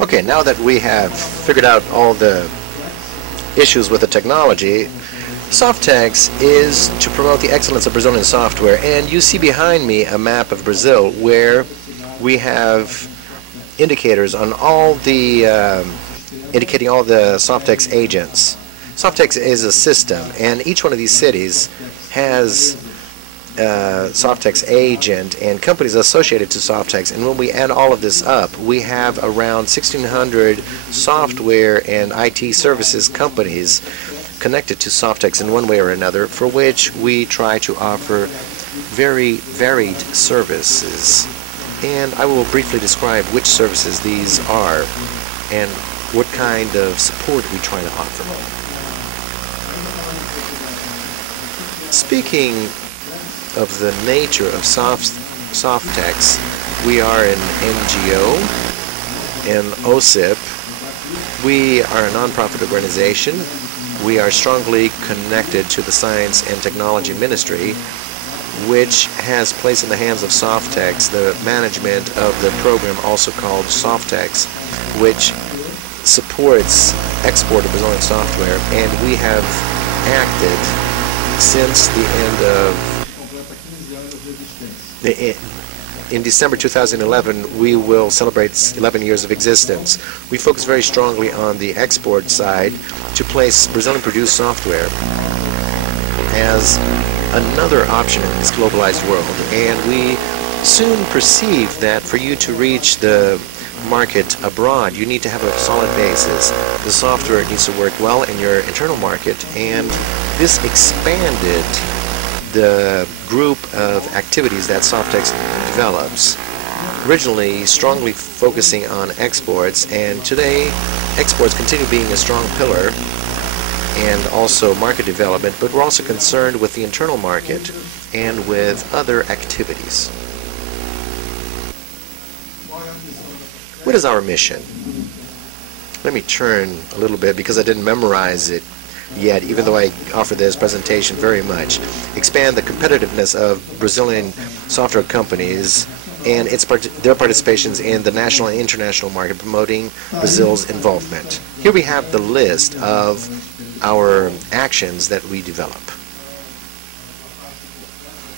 Okay, now that we have figured out all the issues with the technology, Softex is to promote the excellence of Brazilian software. And you see behind me a map of Brazil where we have indicators on all the indicating all the Softex agents. Softex is a system, and each one of these cities has Softex agent and companies associated to Softex. And when we add all of this up, we have around 1,600 software and IT services companies connected to Softex in one way or another, for which we try to offer very varied services. And I will briefly describe which services these are and what kind of support we try to offer. Speaking of the nature of Softex, we are an NGO, an OSIP. We are a nonprofit organization. We are strongly connected to the Science and Technology Ministry, which has placed in the hands of Softex the management of the program also called Softex, which supports export of Brazilian software, and we have acted since the end of in December 2011. We will celebrate 11 years of existence. We focus very strongly on the export side to place Brazilian-produced software as another option in this globalized world, and we soon perceive that for you to reach the market abroad, you need to have a solid basis. The software needs to work well in your internal market, and this expanded the group of activities that Softex develops. Originally strongly focusing on exports, and today exports continue being a strong pillar, and also market development, but we're also concerned with the internal market and with other activities. What is our mission? Let me turn a little bit because I didn't memorize it yet, even though I offer this presentation very much. Expand the competitiveness of Brazilian software companies and their participations in the national and international market, promoting Brazil's involvement. Here we have the list of our actions that we develop.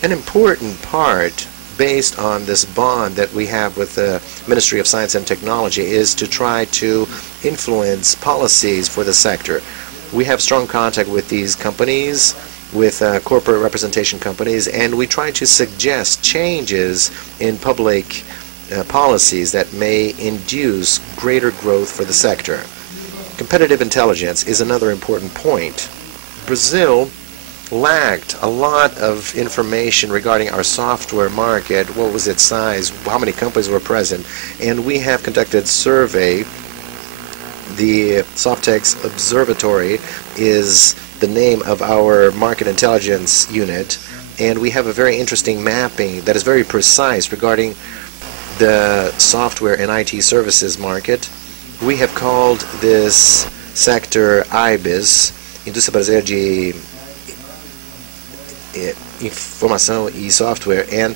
An important part based on this bond that we have with the Ministry of Science and Technology is to try to influence policies for the sector. We have strong contact with these companies, with corporate representation companies, and we try to suggest changes in public policies that may induce greater growth for the sector. Competitive intelligence is another important point. Brazil lacked a lot of information regarding our software market. What was its size? How many companies were present? And we have conducted survey. The Softex Observatory is the name of our market intelligence unit, and we have a very interesting mapping that is very precise regarding the software and IT services market. We have called this sector IBIS, Indústria Brasileira de Informação e Software, and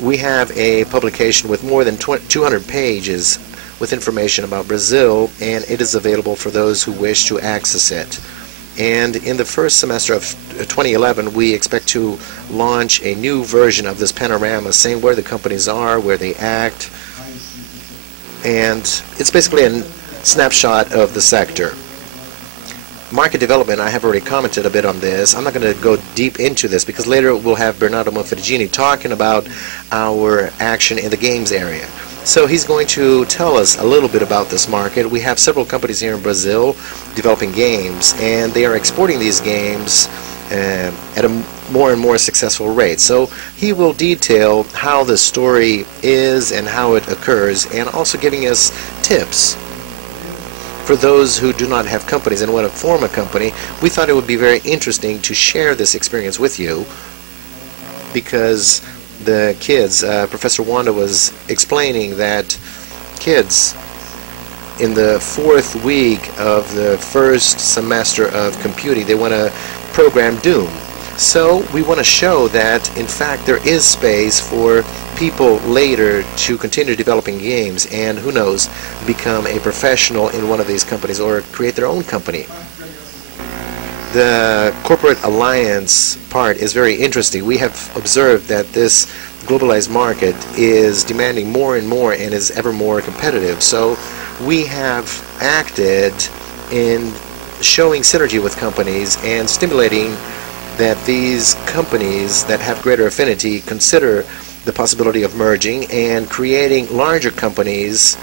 we have a publication with more than 200 pages with information about Brazil, and it is available for those who wish to access it. And in the first semester of 2011, we expect to launch a new version of this panorama, saying where the companies are, where they act, and it's basically a snapshot of the sector. Market development, I have already commented a bit on this. I'm not going to go deep into this because later we'll have Bernardo Monfredini talking about our action in the games area. So he's going to tell us a little bit about this market. We have several companies here in Brazil developing games, and they are exporting these games at a more and more successful rate. So he will detail how the story is and how it occurs, and also giving us tips for those who do not have companies and want to form a company. We thought it would be very interesting to share this experience with you because the kids, Professor Wanda was explaining that kids in the 4th week of the first semester of computing, they want to program Doom. So we want to show that in fact there is space for people later to continue developing games and, who knows, become a professional in one of these companies or create their own company. The corporate alliance part is very interesting. We have observed that this globalized market is demanding more and more and is ever more competitive. So we have acted in showing synergy with companies and stimulating that these companies that have greater affinity consider the possibility of merging and creating larger companies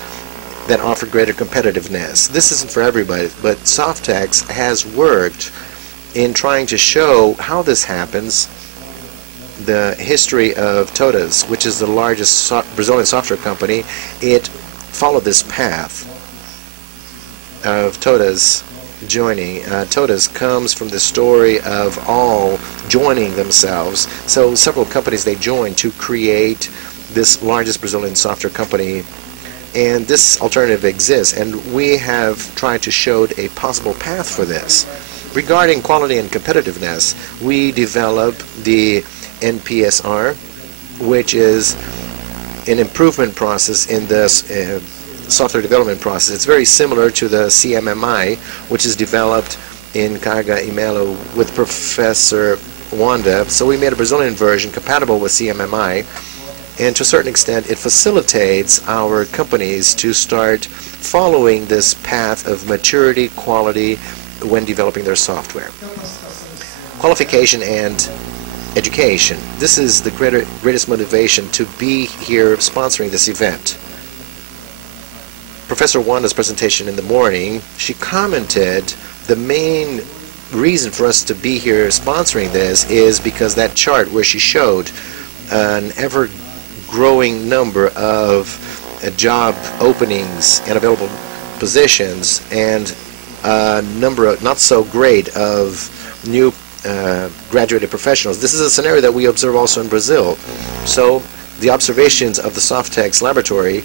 that offer greater competitiveness. This isn't for everybody, but Softex has worked in trying to show how this happens. The history of TOTVS, which is the largest Brazilian software company, it followed this path of TOTVS joining. TOTVS comes from the story of all joining themselves. So several companies, they joined to create this largest Brazilian software company, and this alternative exists, and we have tried to show a possible path for this. Regarding quality and competitiveness, we developed the NPSR, which is an improvement process in the software development process. It's very similar to the CMMI, which is developed in Carga e Melo with Professor Wanda. So we made a Brazilian version compatible with CMMI, and to a certain extent it facilitates our companies to start following this path of maturity, quality, when developing their software. Qualification and education. This is the greatest motivation to be here sponsoring this event. Professor Wanda's presentation in the morning, she commented the main reason for us to be here sponsoring this is because that chart where she showed an ever-growing number of job openings and available positions and a number of not so great of new graduated professionals. This is a scenario that we observe also in Brazil. So the observations of the Softex laboratory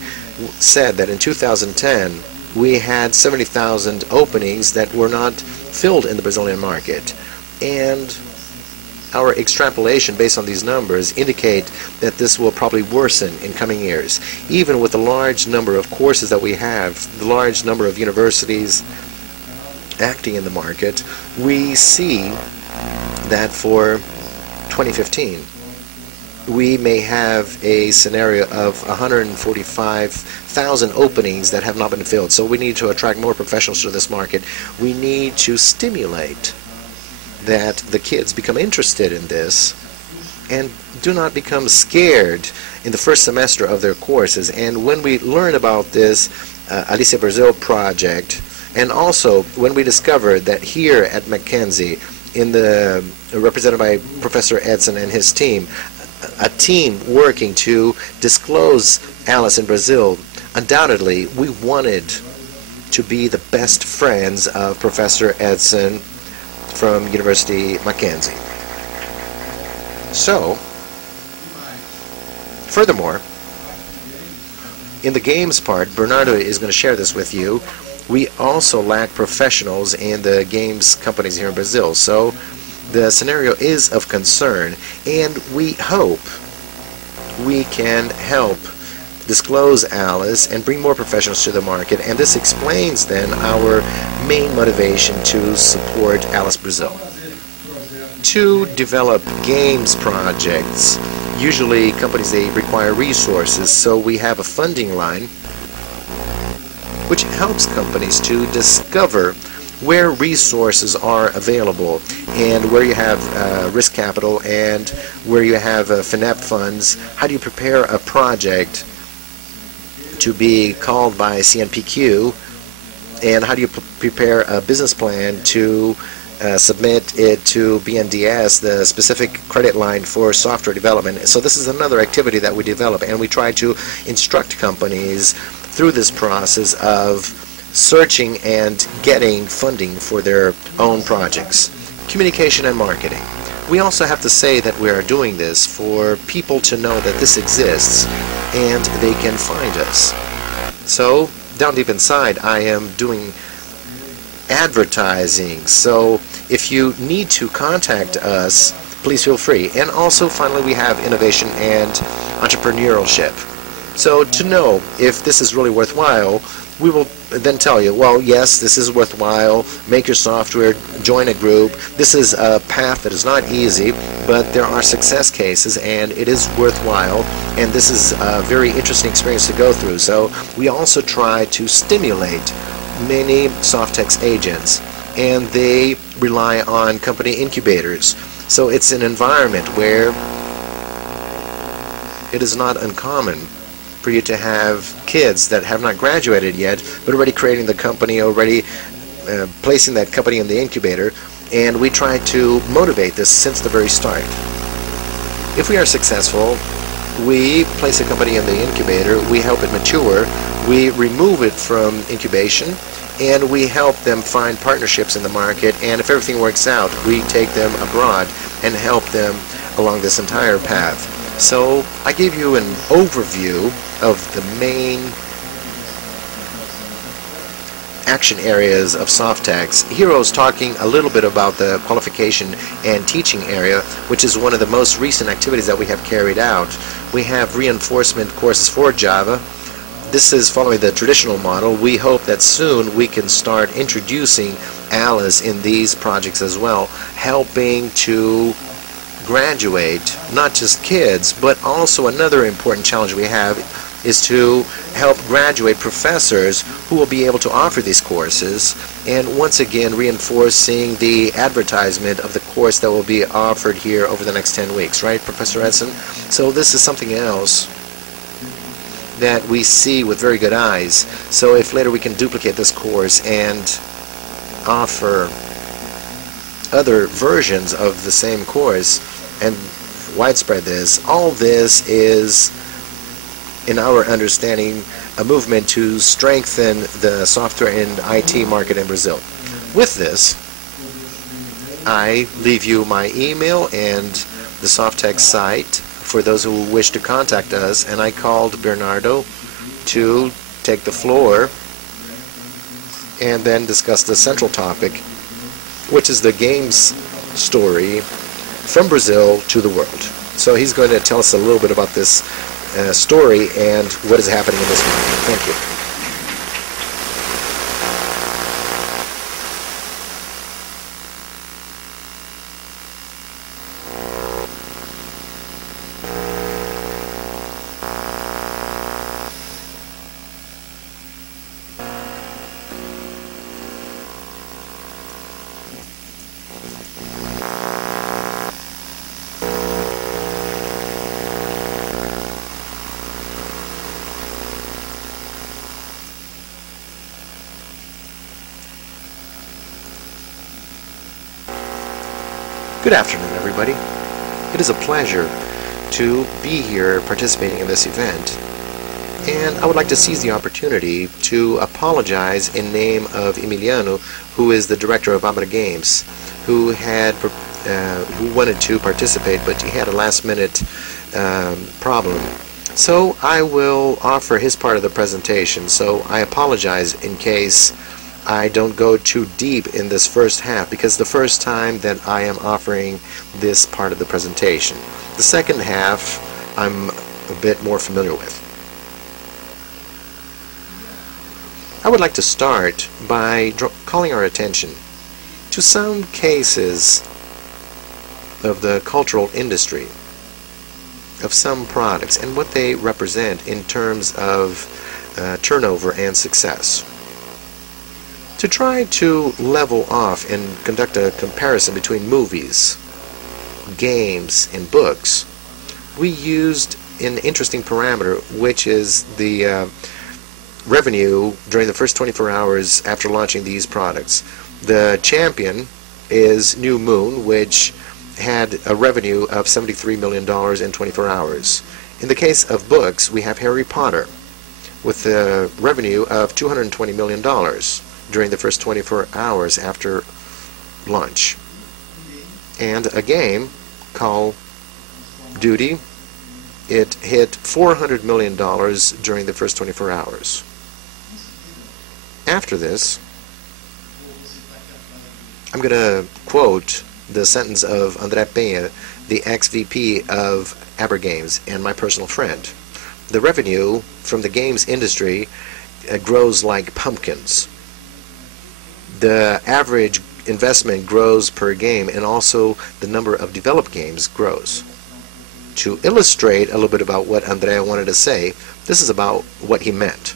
said that in 2010 we had 70,000 openings that were not filled in the Brazilian market, and our extrapolation based on these numbers indicate that this will probably worsen in coming years. Even with the large number of courses that we have, the large number of universities acting in the market, we see that for 2015 we may have a scenario of 145,000 openings that have not been filled. So we need to attract more professionals to this market. We need to stimulate that the kids become interested in this and do not become scared in the first semester of their courses. And when we learn about this Alicia Brazil project, and also when we discovered that here at Mackenzie, represented by Professor Edson and his team, a team working to disclose Alice in Brazil, undoubtedly we wanted to be the best friends of Professor Edson from University Mackenzie. So, furthermore, in the games part, Bernardo is going to share this with you, we also lack professionals in the games companies here in Brazil. So the scenario is of concern, and we hope we can help disclose Alice and bring more professionals to the market, and this explains then our main motivation to support Alice Brazil. To develop games projects, usually companies, they require resources, so we have a funding line which helps companies to discover where resources are available and where you have risk capital and where you have FINEP funds. How do you prepare a project to be called by CNPq, and how do you prepare a business plan to submit it to BNDES, the specific credit line for software development? So this is another activity that we develop, and we try to instruct companies through this process of searching and getting funding for their own projects. Communication and marketing. We also have to say that we are doing this for people to know that this exists and they can find us. So, down deep inside, I am doing advertising. So, if you need to contact us, please feel free. And also, finally, we have innovation and entrepreneurship. So to know if this is really worthwhile, we will then tell you, well, yes, this is worthwhile, make your software, join a group. This is a path that is not easy, but there are success cases, and it is worthwhile, and this is a very interesting experience to go through. So we also try to stimulate many Softex agents, and they rely on company incubators. So it's an environment where it is not uncommon for you to have kids that have not graduated yet, but already creating the company, already placing that company in the incubator, and we try to motivate this since the very start. If we are successful, we place a company in the incubator, we help it mature, we remove it from incubation, and we help them find partnerships in the market, and if everything works out, we take them abroad and help them along this entire path. So I gave you an overview of the main action areas of Softex. Hero's talking a little bit about the qualification and teaching area, which is one of the most recent activities that we have carried out. We have reinforcement courses for Java. This is following the traditional model. We hope that soon we can start introducing Alice in these projects as well, helping to graduate not just kids, but also another important challenge we have is to help graduate professors who will be able to offer these courses, and once again reinforcing the advertisement of the course that will be offered here over the next 10 weeks, right, Professor Edson? So this is something else that we see with very good eyes. So if later we can duplicate this course and offer other versions of the same course and widespread this, all this is, in our understanding, a movement to strengthen the software and IT market in Brazil. With this, I leave you my email and the Softex site for those who wish to contact us, and I called Bernardo to take the floor and then discuss the central topic, which is the games story from Brazil to the world. So he's going to tell us a little bit about this story and what is happening in this market. Thank you. Good afternoon, everybody. It is a pleasure to be here participating in this event, and I would like to seize the opportunity to apologize in name of Emiliano, who is the director of Abra Games, who wanted to participate, but he had a last-minute problem. So I will offer his part of the presentation. So I apologize in case I don't go too deep in this first half, because the first time that I am offering this part of the presentation. The second half I'm a bit more familiar with. I would like to start by calling our attention to some cases of the cultural industry, of some products, and what they represent in terms of turnover and success. To try to level off and conduct a comparison between movies, games, and books, we used an interesting parameter, which is the revenue during the first 24 hours after launching these products. The champion is New Moon, which had a revenue of $73 million in 24 hours. In the case of books, we have Harry Potter with a revenue of $220 million during the first 24 hours after launch. And a game, Call of Duty, it hit $400 million during the first 24 hours. After this, I'm going to quote the sentence of André Peña, the ex-VP of AberGames and my personal friend. The revenue from the games industry grows like pumpkins. The average investment grows per game, and also the number of developed games grows. To illustrate a little bit about what Andrea wanted to say, this is about what he meant.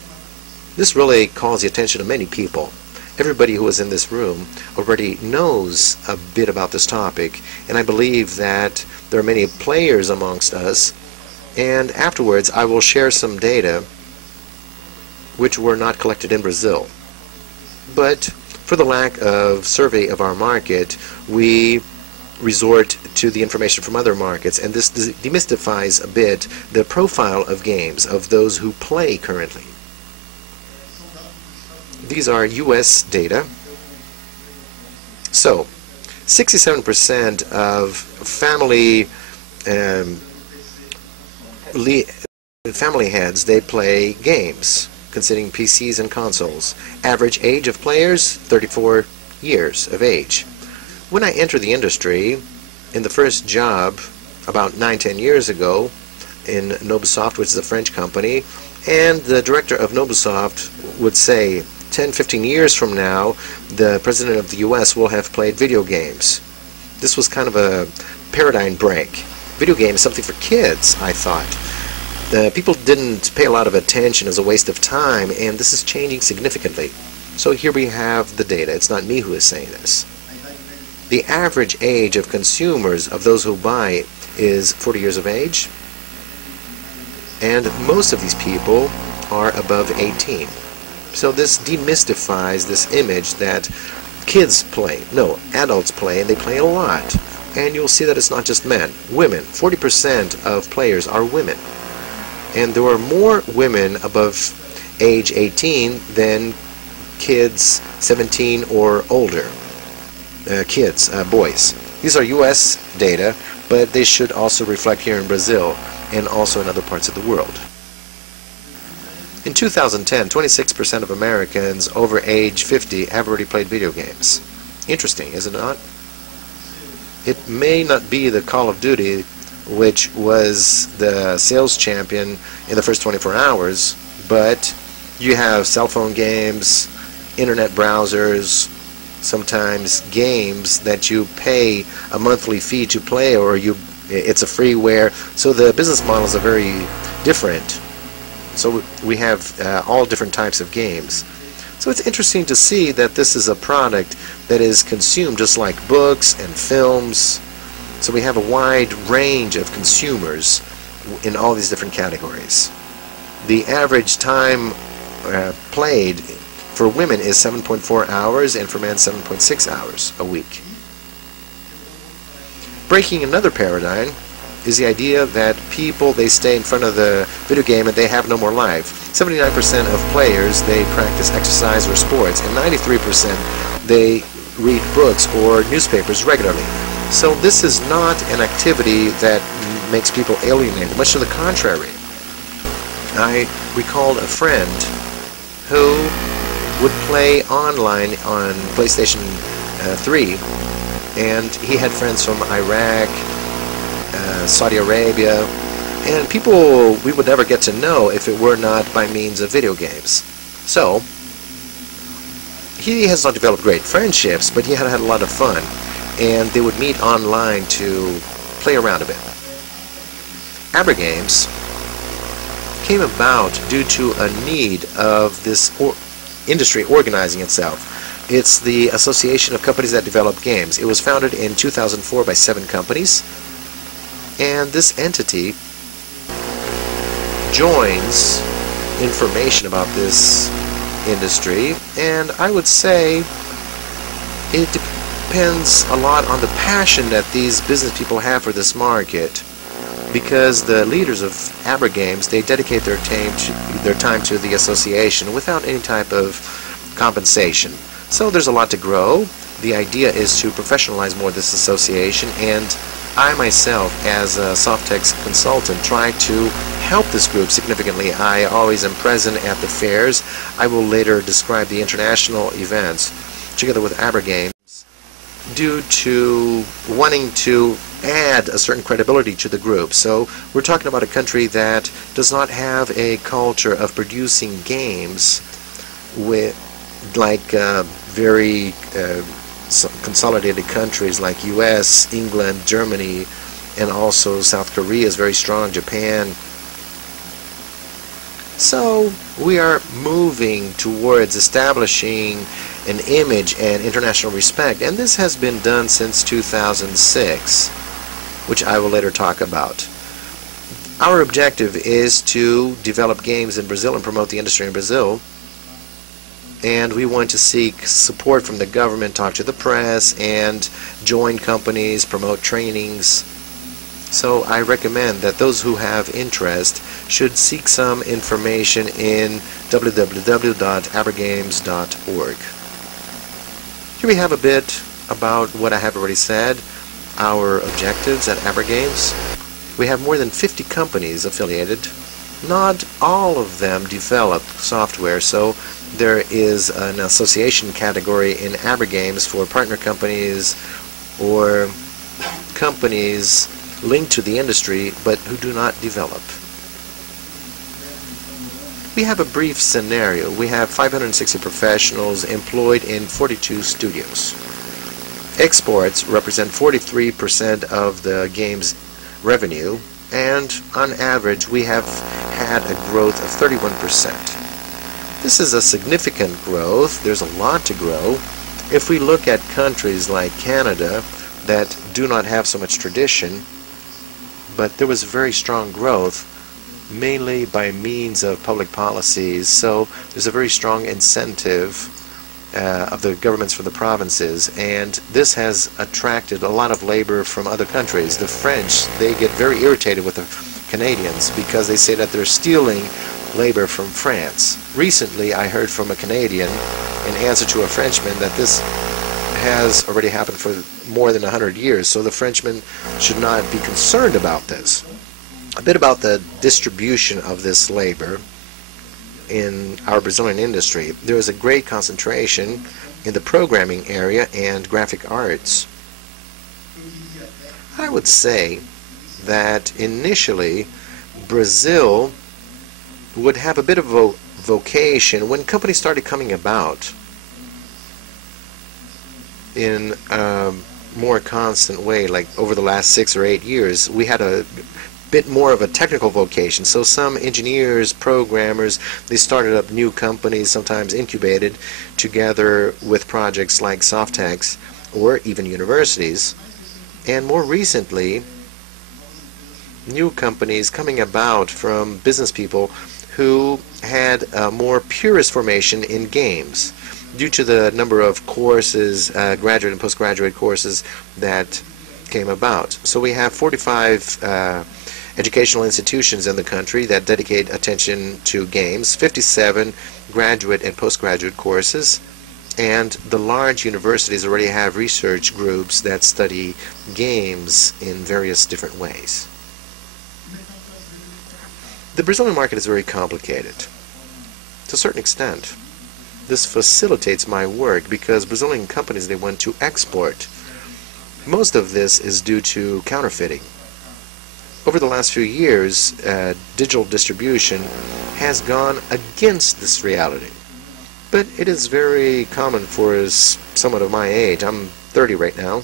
This really calls the attention of many people. Everybody who is in this room already knows a bit about this topic, and I believe that there are many players amongst us, and afterwards I will share some data which were not collected in Brazil. But for the lack of survey of our market, we resort to the information from other markets, and this demystifies a bit the profile of games of those who play currently. These are US data. So, 67% of family heads, they play games, considering PCs and consoles. Average age of players, 34 years of age. When I entered the industry, in the first job, about 9-10 years ago, in Nobusoft, which is a French company, and the director of Nobusoft would say, 10-15 years from now, the president of the US will have played video games. This was kind of a paradigm break. Video games, something for kids, I thought. The people didn't pay a lot of attention as a waste of time, and this is changing significantly. So here we have the data. It's not me who is saying this. The average age of consumers, of those who buy, is 40 years of age, and most of these people are above 18. So this demystifies this image that kids play. No, adults play, and they play a lot. And you'll see that it's not just men. Women, 40% of players are women. And there are more women above age 18 than kids 17 or older. Boys. These are US data, but they should also reflect here in Brazil and also in other parts of the world. In 2010, 26% of Americans over age 50 have already played video games. Interesting, is it not? It may not be the Call of Duty, which was the sales champion in the first 24 hours, but you have cell phone games, internet browsers, sometimes games that you pay a monthly fee to play, or it's a freeware. So the business models are very different. So we have all different types of games. So it's interesting to see that this is a product that is consumed just like books and films. So we have a wide range of consumers in all these different categories. The average time played for women is 7.4 hours, and for men 7.6 hours a week. Breaking another paradigm is the idea that people, they stay in front of the video game and they have no more life. 79% of players, they practice exercise or sports, and 93% they read books or newspapers regularly. So this is not an activity that makes people alienated, much to the contrary. I recalled a friend who would play online on PlayStation 3, and he had friends from Iraq, Saudi Arabia, and people we would never get to know if it were not by means of video games. So he has not developed great friendships, but he had had a lot of fun, and they would meet online to play around a bit. AberGames came about due to a need of this industry organizing itself. It's the Association of Companies that Develop Games. It was founded in 2004 by 7 companies, and this entity joins information about this industry, and I would say it depends a lot on the passion that these business people have for this market, because the leaders of AberGames, they dedicate their time to the association without any type of compensation. So there's a lot to grow. The idea is to professionalize more this association, and I myself, as a Softex consultant, try to help this group significantly. I always am present at the fairs. I will later describe the international events together with AberGames, due to wanting to add a certain credibility to the group. So we're talking about a country that does not have a culture of producing games with like very consolidated countries like US, England, Germany, and also South Korea is very strong, Japan. So we are moving towards establishing an image and international respect, and this has been done since 2006, which I will later talk about. Our objective is to develop games in Brazil and promote the industry in Brazil, and we want to seek support from the government, talk to the press, and join companies, promote trainings. So I recommend that those who have interest should seek some information in www.abergames.org. Here we have a bit about what I have already said, our objectives at AberGames. We have more than 50 companies affiliated. Not all of them develop software, so there is an association category in AberGames for partner companies or companies linked to the industry but who do not develop. We have a brief scenario. We have 560 professionals employed in 42 studios. Exports represent 43% of the game's revenue, and on average we have had a growth of 31%. This is a significant growth. There's a lot to grow. If we look at countries like Canada that do not have so much tradition, but there was very strong growth, mainly by means of public policies. So there's a very strong incentive of the governments for the provinces, and this has attracted a lot of labor from other countries. The French, they get very irritated with the Canadians because they say that they're stealing labor from France. Recently I heard from a Canadian in answer to a Frenchman that this has already happened for more than 100 years, so the Frenchmen should not be concerned about this. A bit about the distribution of this labor in our Brazilian industry. There is a great concentration in the programming area and graphic arts. I would say that initially Brazil would have a bit of a vocation when companies started coming about in a more constant way, like over the last 6 or 8 years. We had a bit more of a technical vocation. So some engineers, programmers, they started up new companies, sometimes incubated together with projects like Softex or even universities. And more recently, new companies coming about from business people who had a more purist formation in games due to the number of courses, graduate and postgraduate courses that came about. So we have 45 educational institutions in the country that dedicate attention to games, 57 graduate and postgraduate courses, and the large universities already have research groups that study games in various different ways. The Brazilian market is very complicated to a certain extent. This facilitates my work because Brazilian companies, they want to export. Most of this is due to counterfeiting. Over the last few years, digital distribution has gone against this reality. But it is very common for someone of my age, I'm 30 right now,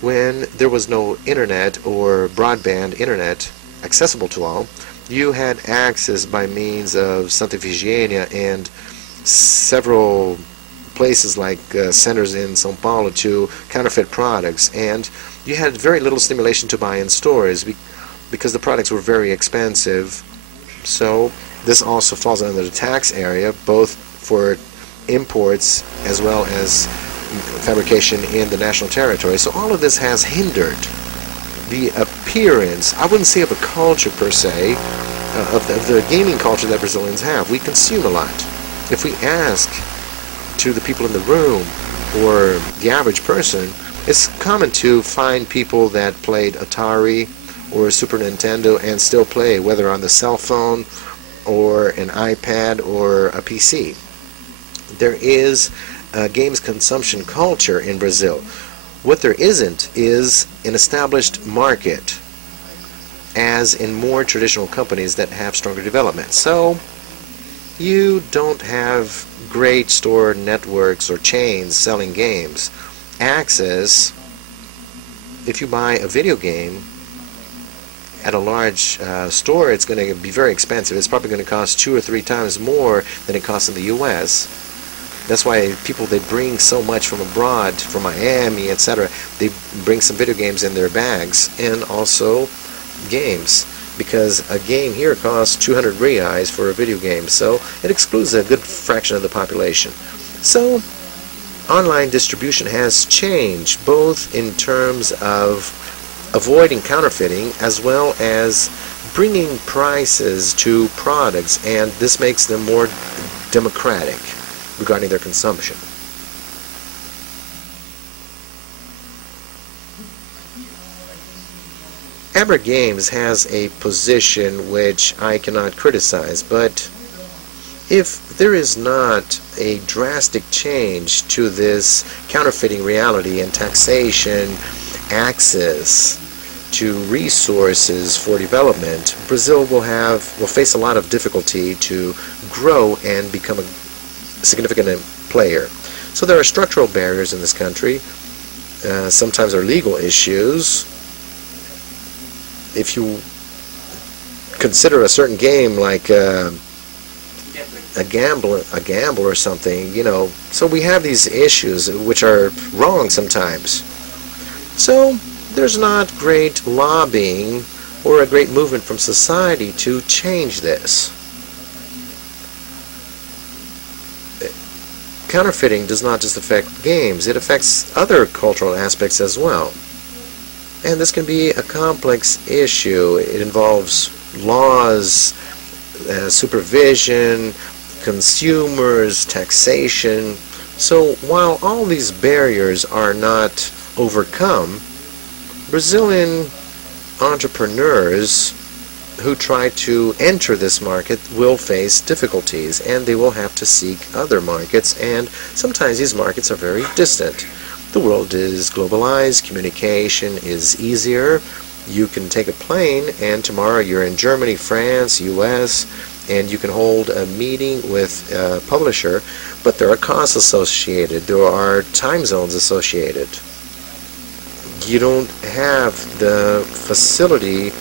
when there was no internet or broadband internet accessible to all, you had access by means of Santa Efigênia and several places like centers in São Paulo to counterfeit products, and you had very little stimulation to buy in stores because the products were very expensive. So this also falls under the tax area, both for imports as well as fabrication in the national territory. So all of this has hindered the appearance, I wouldn't say of a culture per se, of the gaming culture that Brazilians have. We consume a lot. If we ask to the people in the room or the average person, it's common to find people that played Atari or Super Nintendo and still play, whether on the cell phone or an iPad or a PC. There is a games consumption culture in Brazil. What there isn't is an established market, as in more traditional companies that have stronger development. So you don't have great store networks or chains selling games. Access, if you buy a video game at a large store, it's going to be very expensive. It's probably going to cost 2 or 3 times more than it costs in the U.S. That's why people, they bring so much from abroad, from Miami, etc. They bring some video games in their bags, and also games, because a game here costs 200 reais for a video game, so it excludes a good fraction of the population. So online distribution has changed, both in terms of avoiding counterfeiting as well as bringing prices to products, and this makes them more democratic regarding their consumption. Aber Games has a position which I cannot criticize, but if there is not a drastic change to this counterfeiting reality and taxation, access to resources for development, Brazil will face a lot of difficulty to grow and become a significant player. So there are structural barriers in this country. Sometimes there are legal issues. If you consider a certain game like a gamble or something, you know, so we have these issues which are wrong sometimes. So there's not great lobbying or a great movement from society to change this. Counterfeiting does not just affect games, it affects other cultural aspects as well. And this can be a complex issue. It involves laws, supervision, consumers, taxation. So while all these barriers are not overcome, Brazilian entrepreneurs who try to enter this market will face difficulties, and they will have to seek other markets, and sometimes these markets are very distant. The world is globalized, communication is easier. You can take a plane and tomorrow you're in Germany, France, US, and you can hold a meeting with a publisher, but there are costs associated, there are time zones associated. You don't have the facility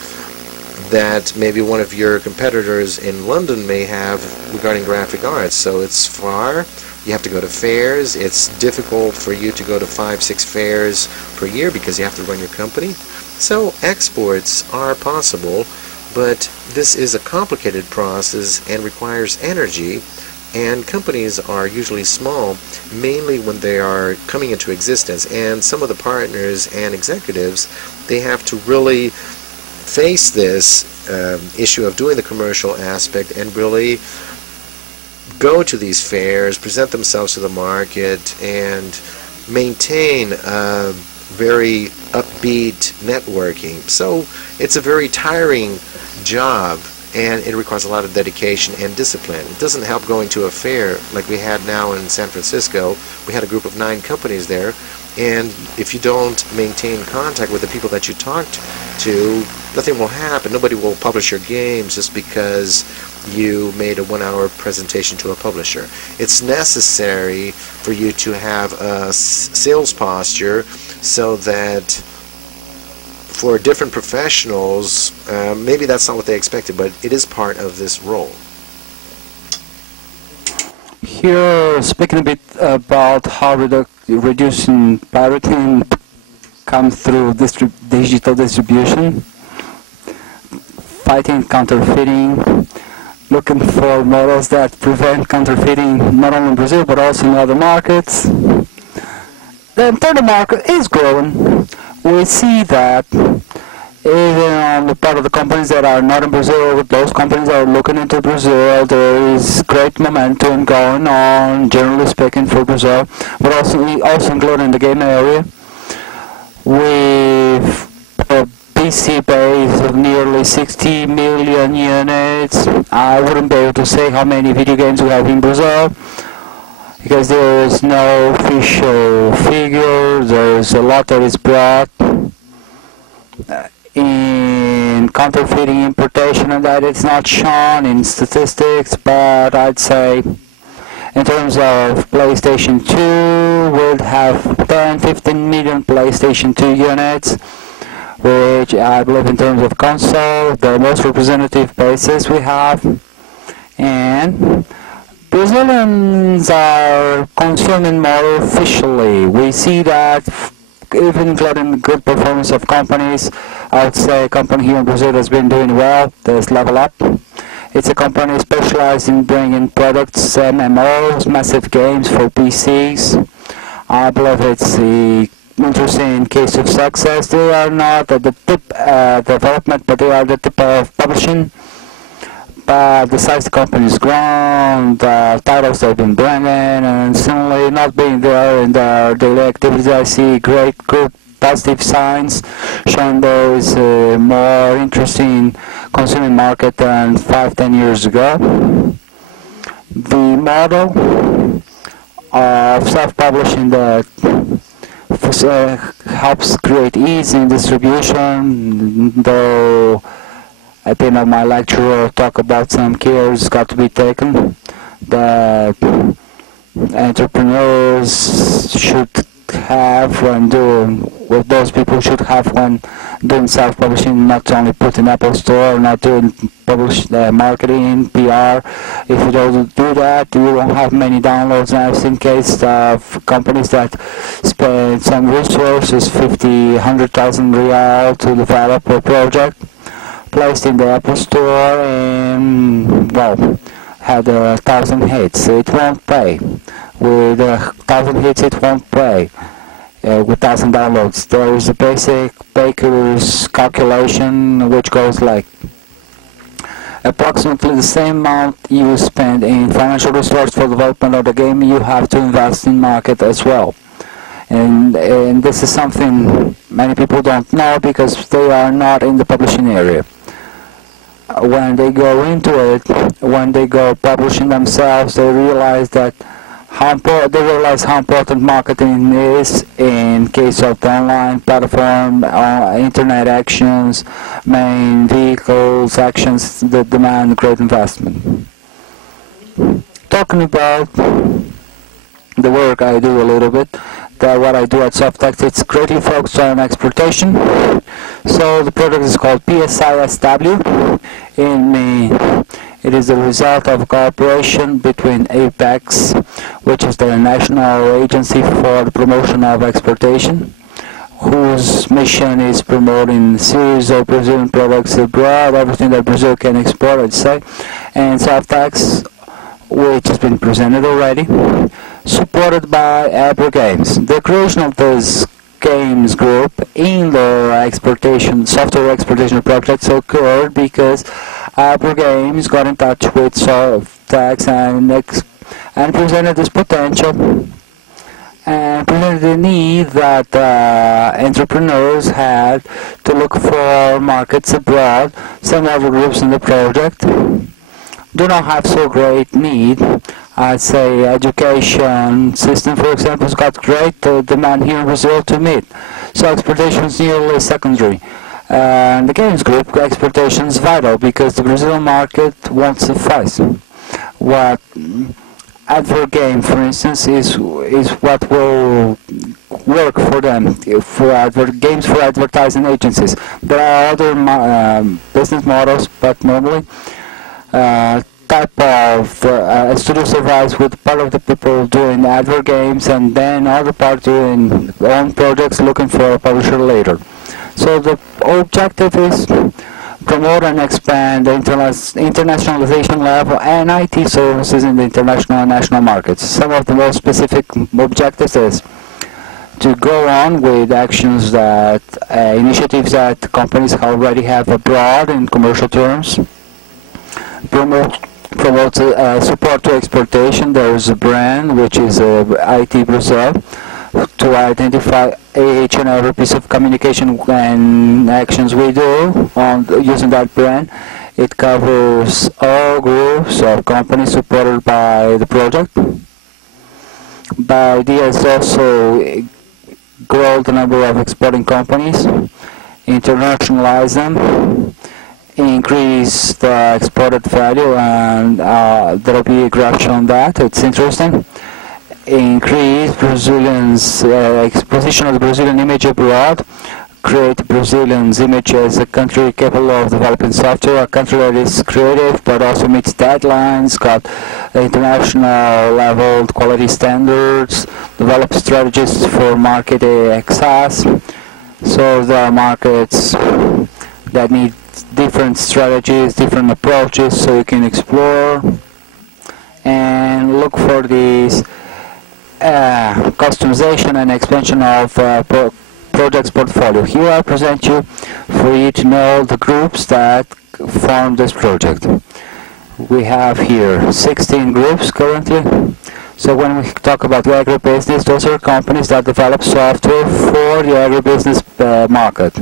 that maybe one of your competitors in London may have regarding graphic arts. So it's far, you have to go to fairs, it's difficult for you to go to 5-6 fairs per year because you have to run your company. So exports are possible, but this is a complicated process and requires energy, and companies are usually small, mainly when they are coming into existence, and some of the partners and executives, they have to really face this issue of doing the commercial aspect and really go to these fairs, present themselves to the market, and maintain a very upbeat networking. So it's a very tiring job, and it requires a lot of dedication and discipline. It doesn't help going to a fair like we had now in San Francisco. We had a group of 9 companies there, and if you don't maintain contact with the people that you talked to, nothing will happen. Nobody will publish your games just because you made a 1-hour presentation to a publisher. It's necessary for you to have a sales posture so that for different professionals, maybe that's not what they expected, but it is part of this role. Here, speaking a bit about how reducing pirating comes through digital distribution, fighting counterfeiting, looking for models that prevent counterfeiting not only in Brazil but also in other markets. The internal market is growing. We see that even on the part of the companies that are not in Brazil, those companies are looking into Brazil. There is great momentum going on, generally speaking, for Brazil, but also including the game area, with a PC base of nearly 60 million units. I wouldn't be able to say how many video games we have in Brazil. because there is no official figure. There's a lot that is brought in counterfeiting importation, and that it's not shown in statistics, but I'd say in terms of PlayStation 2, we'll have 10-15 million PlayStation 2 units, which I believe in terms of console, the most representative basis we have. And Brazilians are consuming more officially. We see that even including the good performance of companies. I would say a company here in Brazil has been doing well. There's Level Up. It's a company specialized in bringing products, MMOs, massive games for PCs. I believe it's the interesting case of success. They are not at the tip development, but they are the tip of publishing. But the size of the company has grown, the titles they've been bringing, and similarly not being there in their daily activities, I see great, good, positive signs showing there is a more interesting consuming market than 5-10 years ago. The model of self-publishing that helps create ease in distribution, though at the end of my lecture I'll talk about some cares got to be taken that entrepreneurs should have when doing, what those people should have when doing self-publishing, not only put in Apple Store, not doing marketing, PR. If you don't do that, you won't have many downloads. And I've seen cases of companies that spend some resources, 50, 100,000 real to develop a project, placed in the Apple Store, and well, had 1,000 hits. It won't pay. With 1,000 hits, it won't pay. With 1,000 downloads, there is a basic baker's calculation which goes like approximately the same amount you spend in financial resource for development of the game, you have to invest in market as well. And this is something many people don't know because they are not in the publishing area. When they go into it, when they go publishing themselves, they realize that how important marketing is in case of the online platform, internet actions, main vehicles, actions that demand great investment. Talking about the work I do a little bit, that what I do at Softex, it's greatly focused on exportation. So the product is called PSISW. It is the result of a cooperation between APEX, which is the National Agency for the Promotion of Exportation, whose mission is promoting a series of Brazilian products abroad, everything that Brazil can export, I'd say, and Softex, which has been presented already, supported by Abra Games. The creation of this games group in the exportation, software exportation projects occurred because Abra Games got in touch with Softex and presented this potential and presented the need that entrepreneurs had to look for markets abroad. Some other groups in the project do not have so great need. I'd say education system, for example, has got great demand here in Brazil to meet. So exportation is nearly secondary. And the games group exportation is vital because the Brazilian market won't suffice. What advert game, for instance, is what will work for them, for games for advertising agencies. There are other business models, but normally type of studio survives with part of the people doing advert games and then other part doing own projects looking for a publisher later. So the objective is promote and expand the internationalization level and IT services in the international and national markets. Some of the most specific objectives is to go on with actions that initiatives that companies already have abroad in commercial terms. Promote support to exportation. There is a brand which is IT Brazil, to identify each and every piece of communication and actions we do on using that brand. It covers all groups of companies supported by the project. The idea is also grow the number of exporting companies, internationalize them, increase the exported value, and there will be a graph on that. It's interesting. Increase Brazilians' exposition of the Brazilian image abroad, create Brazilian's image as a country capable of developing software, a country that is creative but also meets deadlines, got international level quality standards, develop strategies for market access. So there are markets that need different strategies, different approaches, so you can explore and look for these customization and expansion of projects portfolio. Here I present you for you to know the groups that form this project. We have here 16 groups currently. So when we talk about the agribusiness, those are companies that develop software for the agribusiness market.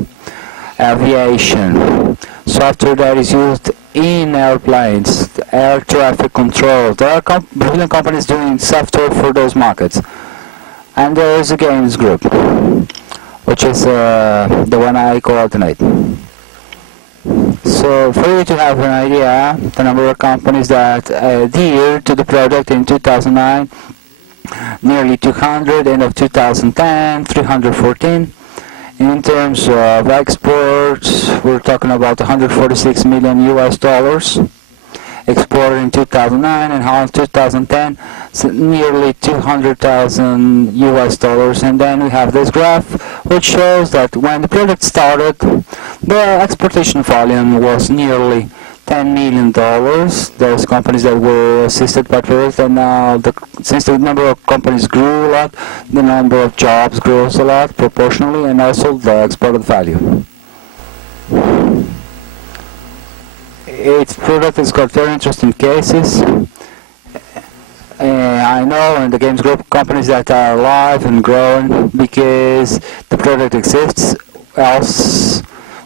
Aviation, software that is used in airplanes, air traffic control. There are Brazilian companies doing software for those markets. And there is a games group, which is the one I coordinate. So for you to have an idea, the number of companies that adhered to the project in 2009, nearly 200, end of 2010, 314. In terms of exports, we're talking about 146 million US dollars exported in 2009, and how in 2010, so nearly 200,000 US dollars. And then we have this graph, which shows that when the project started, the exportation volume was nearly $10 million. There's companies that were assisted by project, and now since the number of companies grew a lot, the number of jobs grows a lot proportionally, and also the exported value. Its product has got very interesting cases. I know in the games group companies that are alive and growing because the product exists, else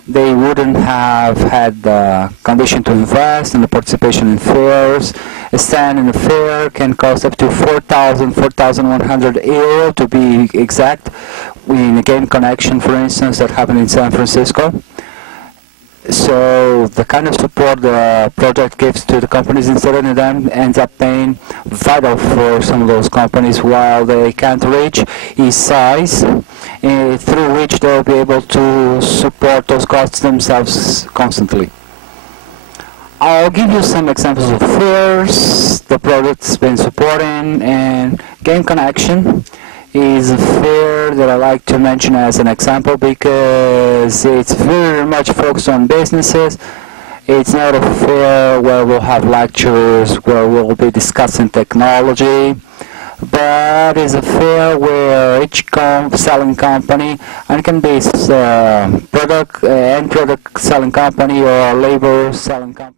they wouldn't have had the condition to invest in the participation in fairs. A stand in a fair can cost up to 4,100 euro to be exact, in a game connection, for instance, that happened in San Francisco. So the kind of support the project gives to the companies instead of them ends up being vital for some of those companies, while they can't reach is size, through which they'll be able to support those costs themselves constantly. I'll give you some examples of fairs the project's been supporting, and Game Connection is a fair that I like to mention as an example because it's very much focused on businesses. It's not a fair where we'll have lectures, where we'll be discussing technology, but it's a fair where each selling company, and it can be product and product selling company or labor selling company.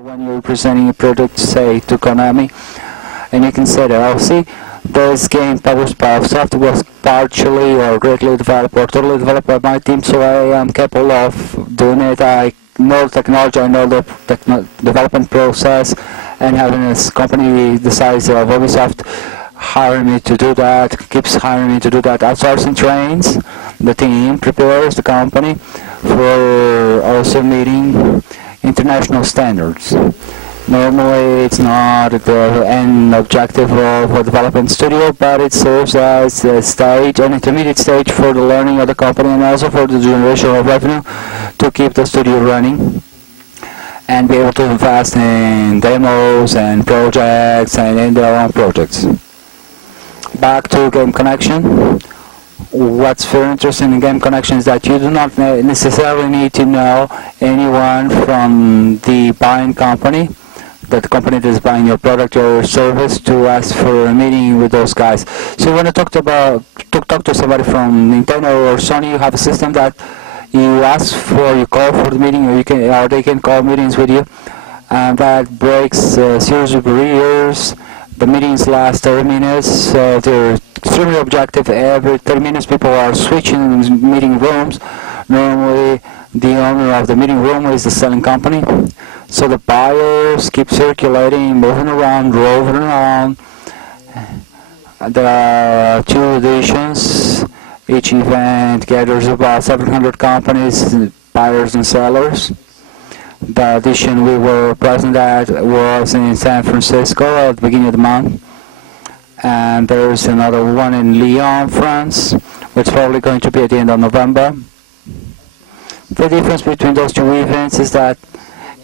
When you're presenting a product, say, to Konami, and you can say that, oh, see, this game published by Ubisoft was partially or greatly developed or totally developed by my team, so I am capable of doing it. I know the technology, I know the development process, and having this company the size of Ubisoft hiring me to do that, keeps hiring me to do that. Outsourcing trains, the team prepares the company for also meeting international standards. Normally it's not the end objective of a development studio, but it serves as a stage, an intermediate stage for the learning of the company and also for the generation of revenue to keep the studio running and be able to invest in demos and projects and in their own projects. Back to Game Connection. What's very interesting in Game Connection is that you do not necessarily need to know anyone from the buying company. that company that is buying your product or service to ask for a meeting with those guys. So when you talk to somebody from Nintendo or Sony, you have a system that you ask for, you call for the meeting, or they can call meetings with you, and that breaks a series of barriers. The meetings last 30 minutes, so they're extremely objective. Every 30 minutes people are switching meeting rooms. Normally the owner of the meeting room is the selling company, so the buyers keep circulating, moving around, roving around. There are 2 editions. Each event gathers about 700 companies, buyers and sellers. The edition we were present at was in San Francisco at the beginning of the month, and there's another one in Lyon, France, which is probably going to be at the end of November. The difference between those 2 events is that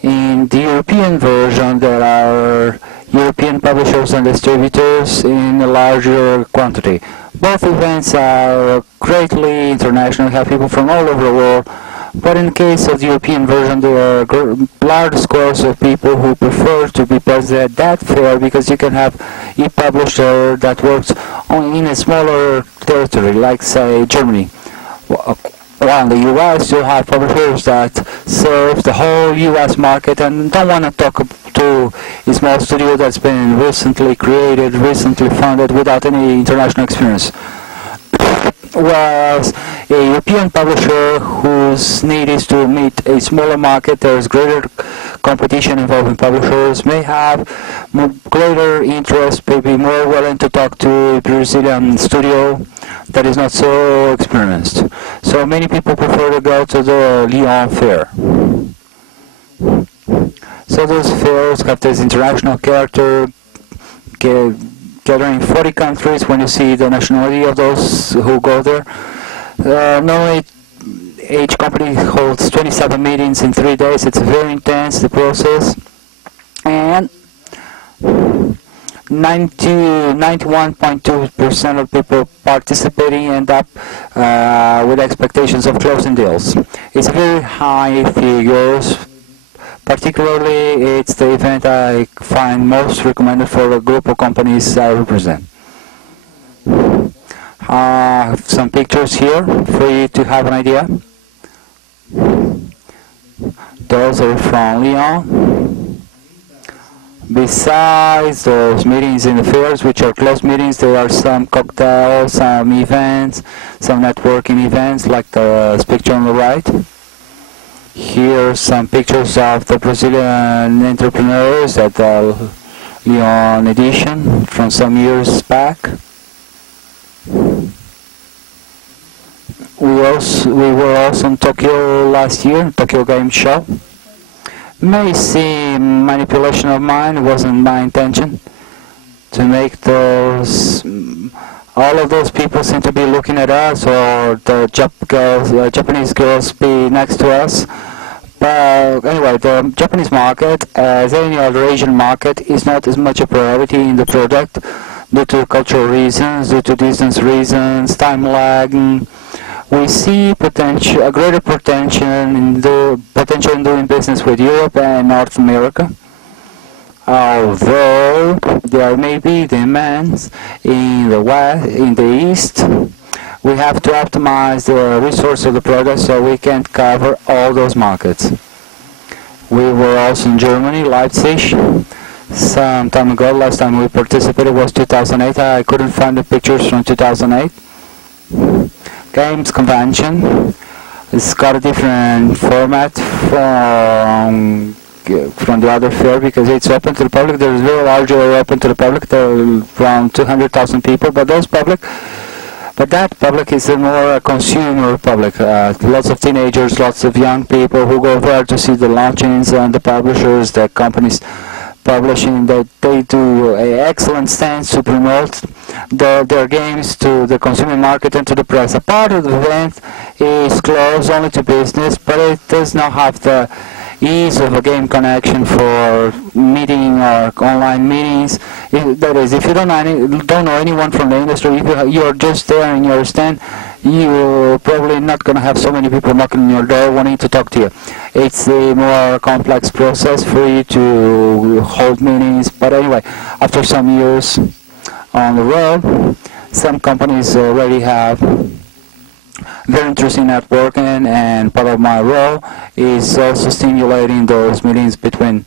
in the European version there are European publishers and distributors in a larger quantity. Both events are greatly international, have people from all over the world. But in the case of the European version, there are large scores of people who prefer to be present at that fair, because you can have a publisher that works only in a smaller territory, like say Germany. While in the US, you have publishers that serve the whole US market and don't want to talk to a small studio that's been recently created, recently funded, without any international experience. Whereas a European publisher whose need is to meet a smaller market, there is greater competition involving publishers, may have greater interest, may be more willing to talk to a Brazilian studio that is not so experienced. So many people prefer to go to the Lyon fair. So those fairs have this international character, gathering 40 countries. When you see the nationality of those who go there, normally each company holds 27 meetings in 3 days. It's very intense, the process, and 91.2% of people participating end up with expectations of closing deals. It's very high figures. Particularly, it's the event I find most recommended for the group of companies I represent. I have some pictures here for you to have an idea. Those are from Lyon. Besides those meetings in the fairs, which are closed meetings, there are some cocktails, some events, some networking events, like this picture on the right. Here are some pictures of the Brazilian entrepreneurs at the Lyon edition from some years back. We were also in Tokyo last year, Tokyo Game Show. May seem manipulation of mine, it wasn't my intention to make those, all of those people seem to be looking at us, or the Japanese girls be next to us. But anyway, the Japanese market, as any other Asian market, is not as much a priority in the product due to cultural reasons, due to distance reasons, time lag. We see potential, a greater potential in doing business with Europe and North America. Although there may be demands in the West, in the East, we have to optimize the resource of the product so we can't cover all those markets. We were also in Germany, Leipzig, some time ago. Last time we participated was 2008. I couldn't find the pictures from 2008. Games convention. It's got a different format from the other fair because it's open to the public. There's very large area open to the public. There are around 200,000 people, but that public is a more consumer public. Lots of teenagers, lots of young people who go there to see the launchings and the publishers, the companies publishing, that they do an excellent stance to promote their games to the consumer market and to the press. A part of the event is closed only to business, but it does not have the ease of a game connection for meeting or online meetings. That is, if you don't know anyone from the industry, if you're just there in your stand, you're probably not going to have so many people knocking on your door wanting to talk to you. It's a more complex process for you to hold meetings. But anyway, after some years on the road, some companies already have very interesting networking, and part of my role is also stimulating those meetings between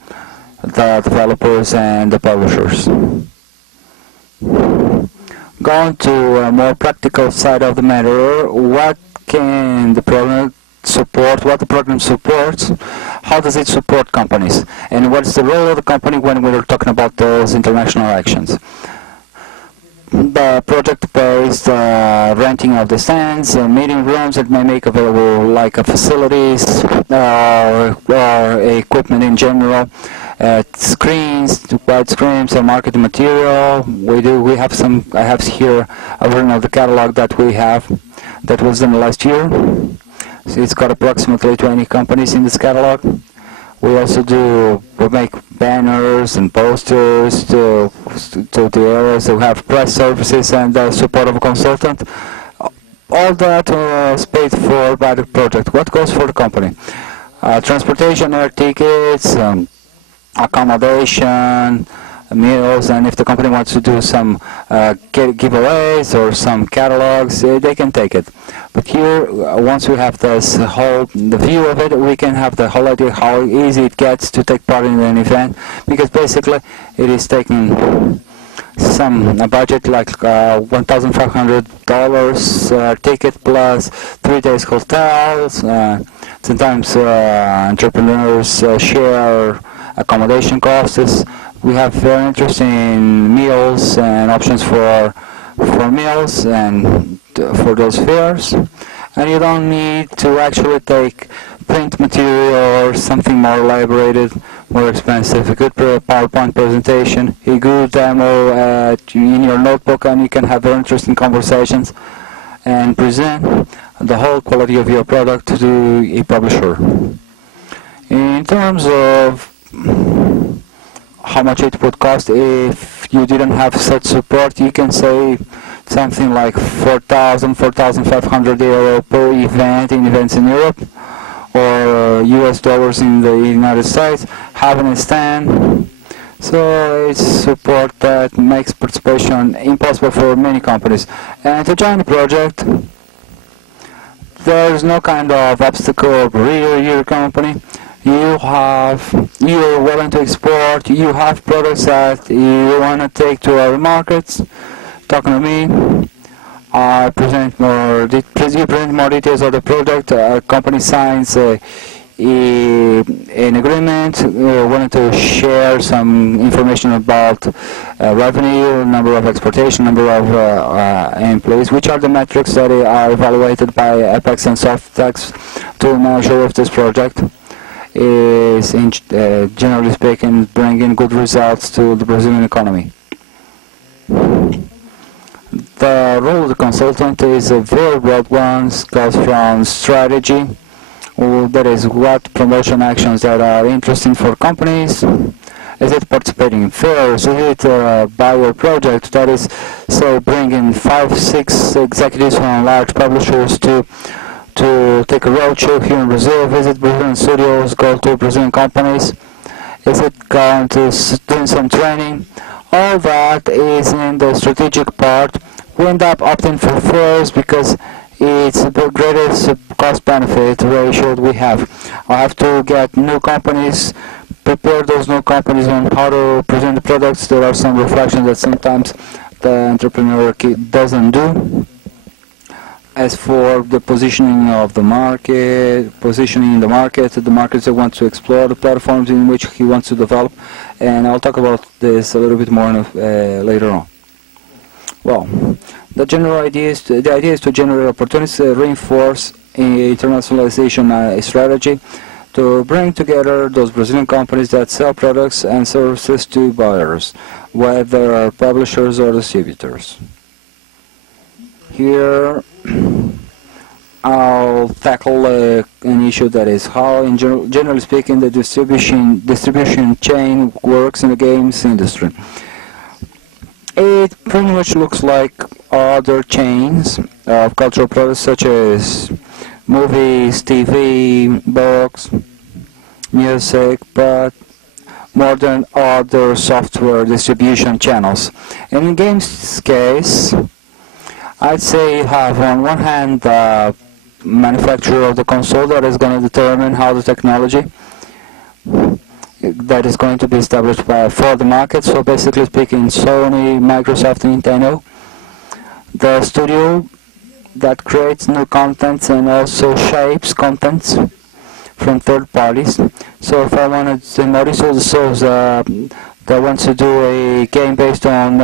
the developers and the publishers. Going to a more practical side of the matter, what can the program support, what the program supports, how does it support companies, and what's the role of the company when we're talking about those international actions. The project-based renting of the stands, meeting rooms that may make available like facilities or equipment in general, screens, wide screens, or marketing material. We have some. I have here a version of the catalog that we have that was done last year. So it's got approximately 20 companies in this catalog. We also we make banners and posters to the areas that have press services and the support of a consultant. All that is paid for by the project. What goes for the company? Transportation, air tickets, accommodation, meals, and if the company wants to do some giveaways or some catalogs, they can take it. But here, once we have the view of it, we can have the whole idea how easy it gets to take part in an event, because basically it is taking a budget like $1,500 ticket plus 3 days hotels. Sometimes entrepreneurs share accommodation costs. We have very interesting meals and options for meals and for those fares, and you don't need to actually take print material or something more elaborated, more expensive. A good PowerPoint presentation, a good demo in your notebook, and you can have very interesting conversations and present the whole quality of your product to a publisher. In terms of how much it would cost if you didn't have such support, you can say something like 4,000, 4,500 euro per event in events in Europe, or US dollars in the United States, having a stand. So it's support that makes participation impossible for many companies. And to join the project, there's no kind of obstacle or barrier in your company. You're willing to export, you have products that you want to take to other markets. Talking to me, you present more details of the product. Our company signs an agreement, willing to share some information about revenue, number of exportation, number of employees, which are the metrics that are evaluated by Apex and Softex to measure if this project is, generally speaking, bringing good results to the Brazilian economy. The role of the consultant is a very broad one. It goes from strategy, that is what promotion actions that are interesting for companies. Is it participating in fairs? Is it a buyer project? That is, say, bringing 5-6 executives from large publishers to take a roadshow here in Brazil, visit Brazilian studios, go to Brazilian companies? Is it going to doing some training? All that is in the strategic part. We end up opting for fairs because it's the greatest cost-benefit ratio we have. I have to get new companies, prepare those new companies on how to present the products. There are some reflections that sometimes the entrepreneur doesn't do. As for the positioning of the market, the markets that want to explore, the platforms in which he wants to develop, and I'll talk about this a little bit more later on. Well, the idea is to generate opportunities, reinforce internationalization strategy, to bring together those Brazilian companies that sell products and services to buyers, whether publishers or distributors. Here, I'll tackle an issue that is how, generally speaking, the distribution chain works in the games industry. It pretty much looks like other chains of cultural products such as movies, TV, books, music, but more than other software distribution channels. In games case, I'd say you have on one hand the manufacturer of the console that is going to determine how the technology that is going to be established for the market. So basically speaking, Sony, Microsoft, and Nintendo. The studio that creates new contents and also shapes contents from third parties. So if I wanted to Mauricio de Souza that wants to do a game based on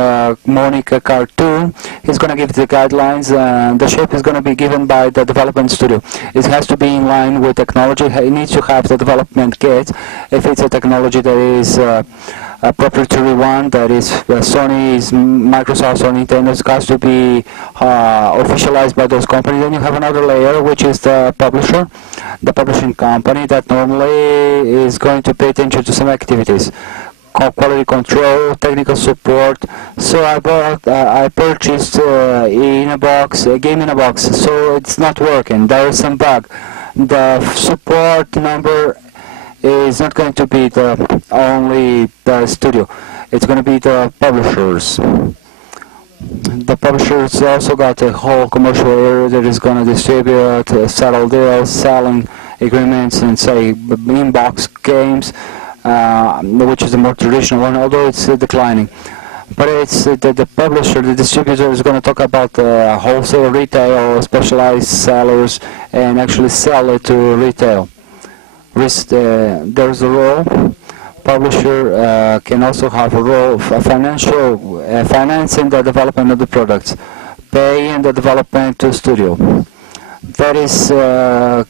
Monica cartoon, he's going to give the guidelines and the shape is going to be given by the development studio. It has to be in line with technology. It needs to have the development kit. If it's a technology that is a proprietary one, that is Sony's, Microsoft, or Nintendo's, has to be officialized by those companies. Then you have another layer, which is the publisher, the publishing company that normally is going to pay attention to some activities. Quality control, technical support. So I purchased in a box, a game in a box, so it's not working. There is some bug. The support number is not going to be only the studio. It's going to be the publishers. The publishers also got a whole commercial area that is going to distribute, settle deals, selling agreements, and say in-box games. Which is the more traditional one, although it's declining. But it's the publisher, the distributor is going to talk about wholesale, retail, specialized sellers, and actually sell it to retail. There's a role. Publisher can also have a role of financing the development of the products, paying the development to studio. That is rare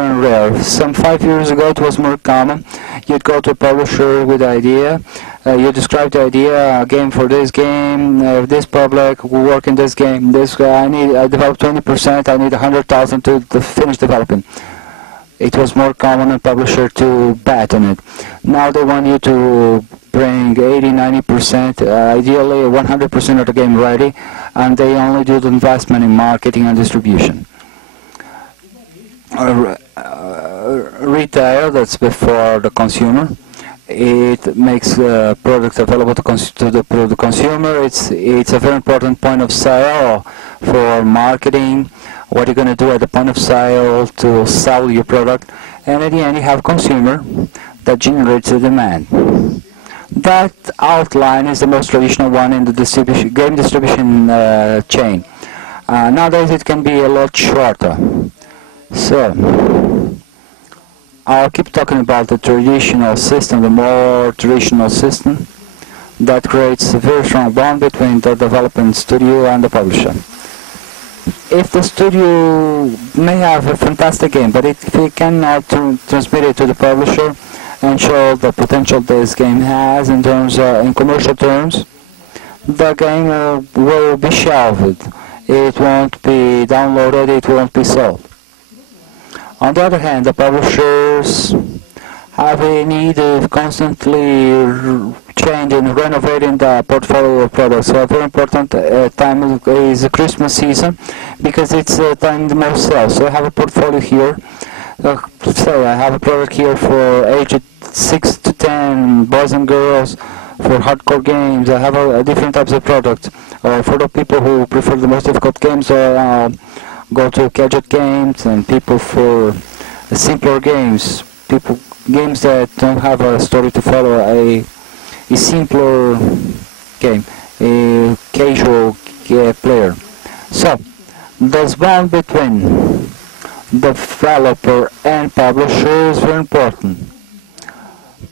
and rare. Some 5 years ago it was more common. You'd go to a publisher with an idea, you describe the idea, a game for this game, this public, we work in this game, I develop 20%, I need 100,000 to finish developing. It was more common a publisher to bet on it. Now they want you to bring 80-90%, ideally 100% of the game ready, and they only do the investment in marketing and distribution. Retail, that's before the consumer. It makes products available to the consumer. It's a very important point of sale for marketing. What you're going to do at the point of sale to sell your product, and at the end you have consumer that generates the demand. That outline is the most traditional one in the game distribution chain. Nowadays it can be a lot shorter. So I'll keep talking about the traditional system, the more traditional system that creates a very strong bond between the development studio and the publisher. If the studio may have a fantastic game, but if it cannot transmit it to the publisher and show the potential this game has in terms in commercial terms, the game will be shelved. It won't be downloaded, it won't be sold. On the other hand, the publishers have a need of constantly changing, renovating the portfolio of products. So a very important time is the Christmas season, because it's the time the most sells. So I have a portfolio here. Say I have a product here for aged 6 to 10 boys and girls, for hardcore games. I have different types of products. For the people who prefer the most difficult games, go to gadget games, and people for simpler games, games that don't have a story to follow, a simpler game, a casual player. So this bond between developer and publisher is very important.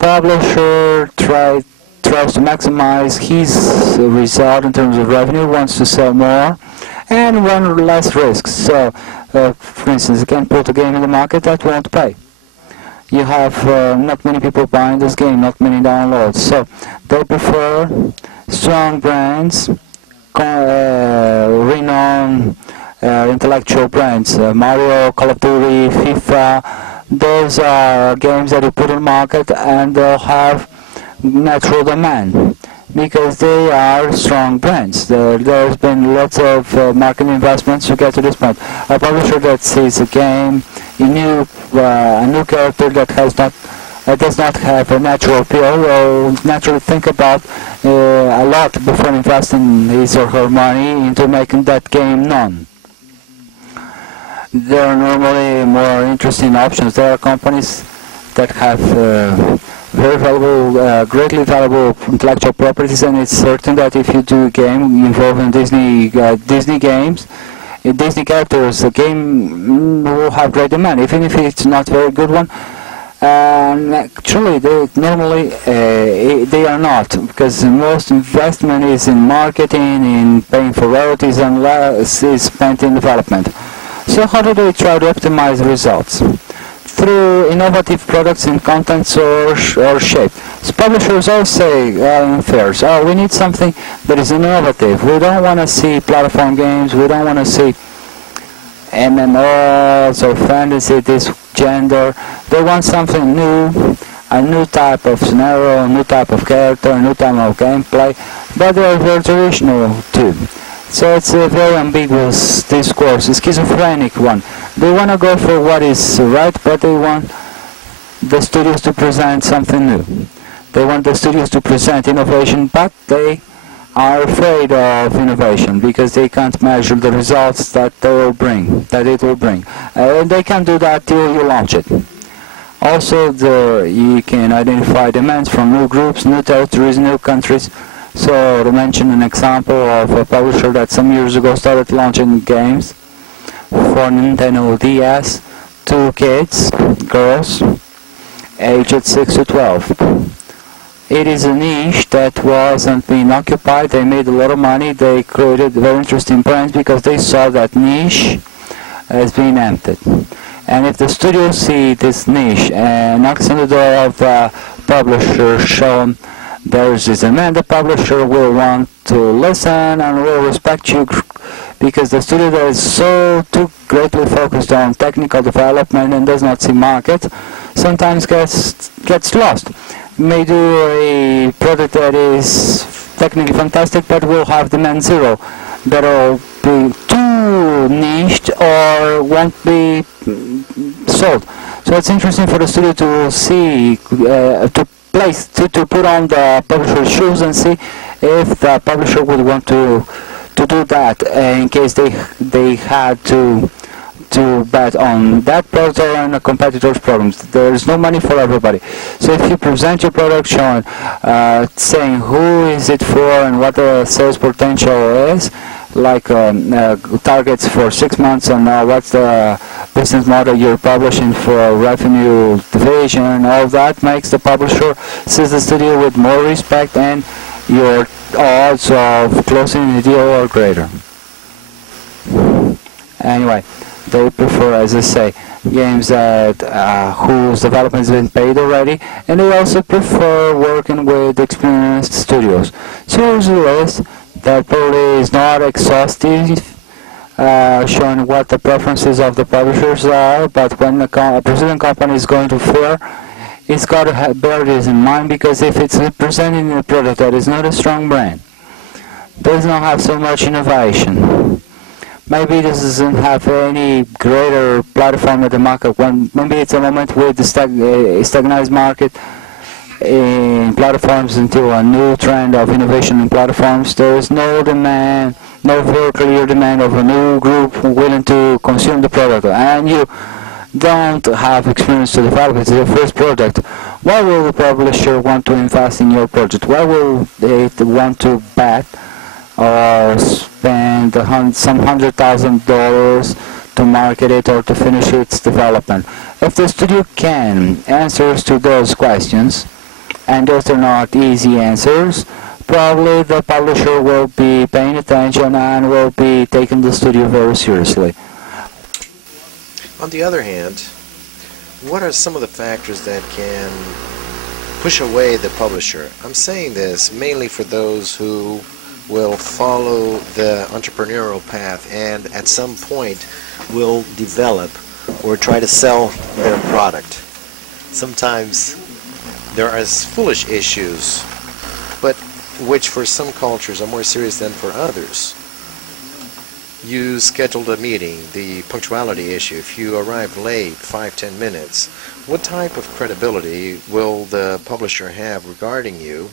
Publisher tries to maximize his result in terms of revenue, wants to sell more and run less risks. So, for instance, you can put a game in the market that won't pay. You have not many people buying this game, not many downloads. So, they prefer strong brands, renowned intellectual brands. Mario, Call of Duty, FIFA, those are games that you put in the market and they'll have natural demand. because they are strong brands. There's been lots of marketing investments to get to this point. A publisher that sees a game, a new character that does not have a natural appeal will naturally think about a lot before investing his or her money into making that game known. There are normally more interesting options. There are companies that have very valuable, greatly valuable intellectual properties, and it's certain that if you do a game involving Disney games, Disney characters, the game will have great demand, even if it's not a very good one. Actually, they are not, because most investment is in marketing, in paying for royalties, and less is spent in development. So how do they try to optimize the results? Through innovative products in contents or shape. So publishers always say in fairs, oh, we need something that is innovative. We don't want to see platform games, we don't want to see MMOs or fantasy, this gender. They want something new, a new type of scenario, a new type of character, a new type of gameplay, but they are very traditional too. So it's a very ambiguous discourse, a schizophrenic one. They want to go for what is right, but they want the studios to present something new. They want the studios to present innovation, but they are afraid of innovation because they can't measure the results that it will bring. And they can't do that till you launch it. Also, you can identify demands from new groups, new territories, new countries. So to mention an example of a publisher that some years ago started launching games for Nintendo DS to kids, girls, aged 6 to 12. It is a niche that wasn't being occupied. They made a lot of money. They created very interesting brands because they saw that niche as being emptied. And if the studio see this niche and knocks on the door of the publisher, show them there is this demand, the publisher will want to listen and will respect you because the studio that is so too greatly focused on technical development and does not see market sometimes gets lost. May do a product that is technically fantastic but will have demand zero, that will be too niched or won't be sold. So it's interesting for the studio to see, to put on the publisher's shoes and see if the publisher would want to do that in case they had to bet on that product or on a competitor's programs. There is no money for everybody. So if you present your product showing, saying who is it for and what the sales potential is, like targets for 6 months and what's the business model you're publishing for revenue division, all that makes the publisher sees the studio with more respect and your odds of closing the deal are greater. Anyway, they prefer, as I say, games that whose development has been paid already, and they also prefer working with experienced studios. So here's a list that probably is not exhaustive, showing what the preferences of the publishers are, but when a Brazilian company is going to fair, it's got to bear this in mind, because if it's presenting a product that is not a strong brand, does not have so much innovation, maybe this doesn't have any greater platform at the market, when maybe it's a moment with the stagnant market in platforms until a new trend of innovation in platforms. There is no demand, no very clear demand of a new group willing to consume the product, and you don't have experience to develop it. It's your first product. Why will the publisher want to invest in your project? Why will they want to bet or spend some $100,000 to market it or to finish its development? If the studio can answers to those questions, and those are not easy answers, probably the publisher will be paying attention and will be taking the studio very seriously. On the other hand, what are some of the factors that can push away the publisher? I'm saying this mainly for those who will follow the entrepreneurial path and at some point will develop or try to sell their product. Sometimes there are foolish issues, but which for some cultures are more serious than for others. You scheduled a meeting, the punctuality issue. If you arrive late, 5-10 minutes, what type of credibility will the publisher have regarding you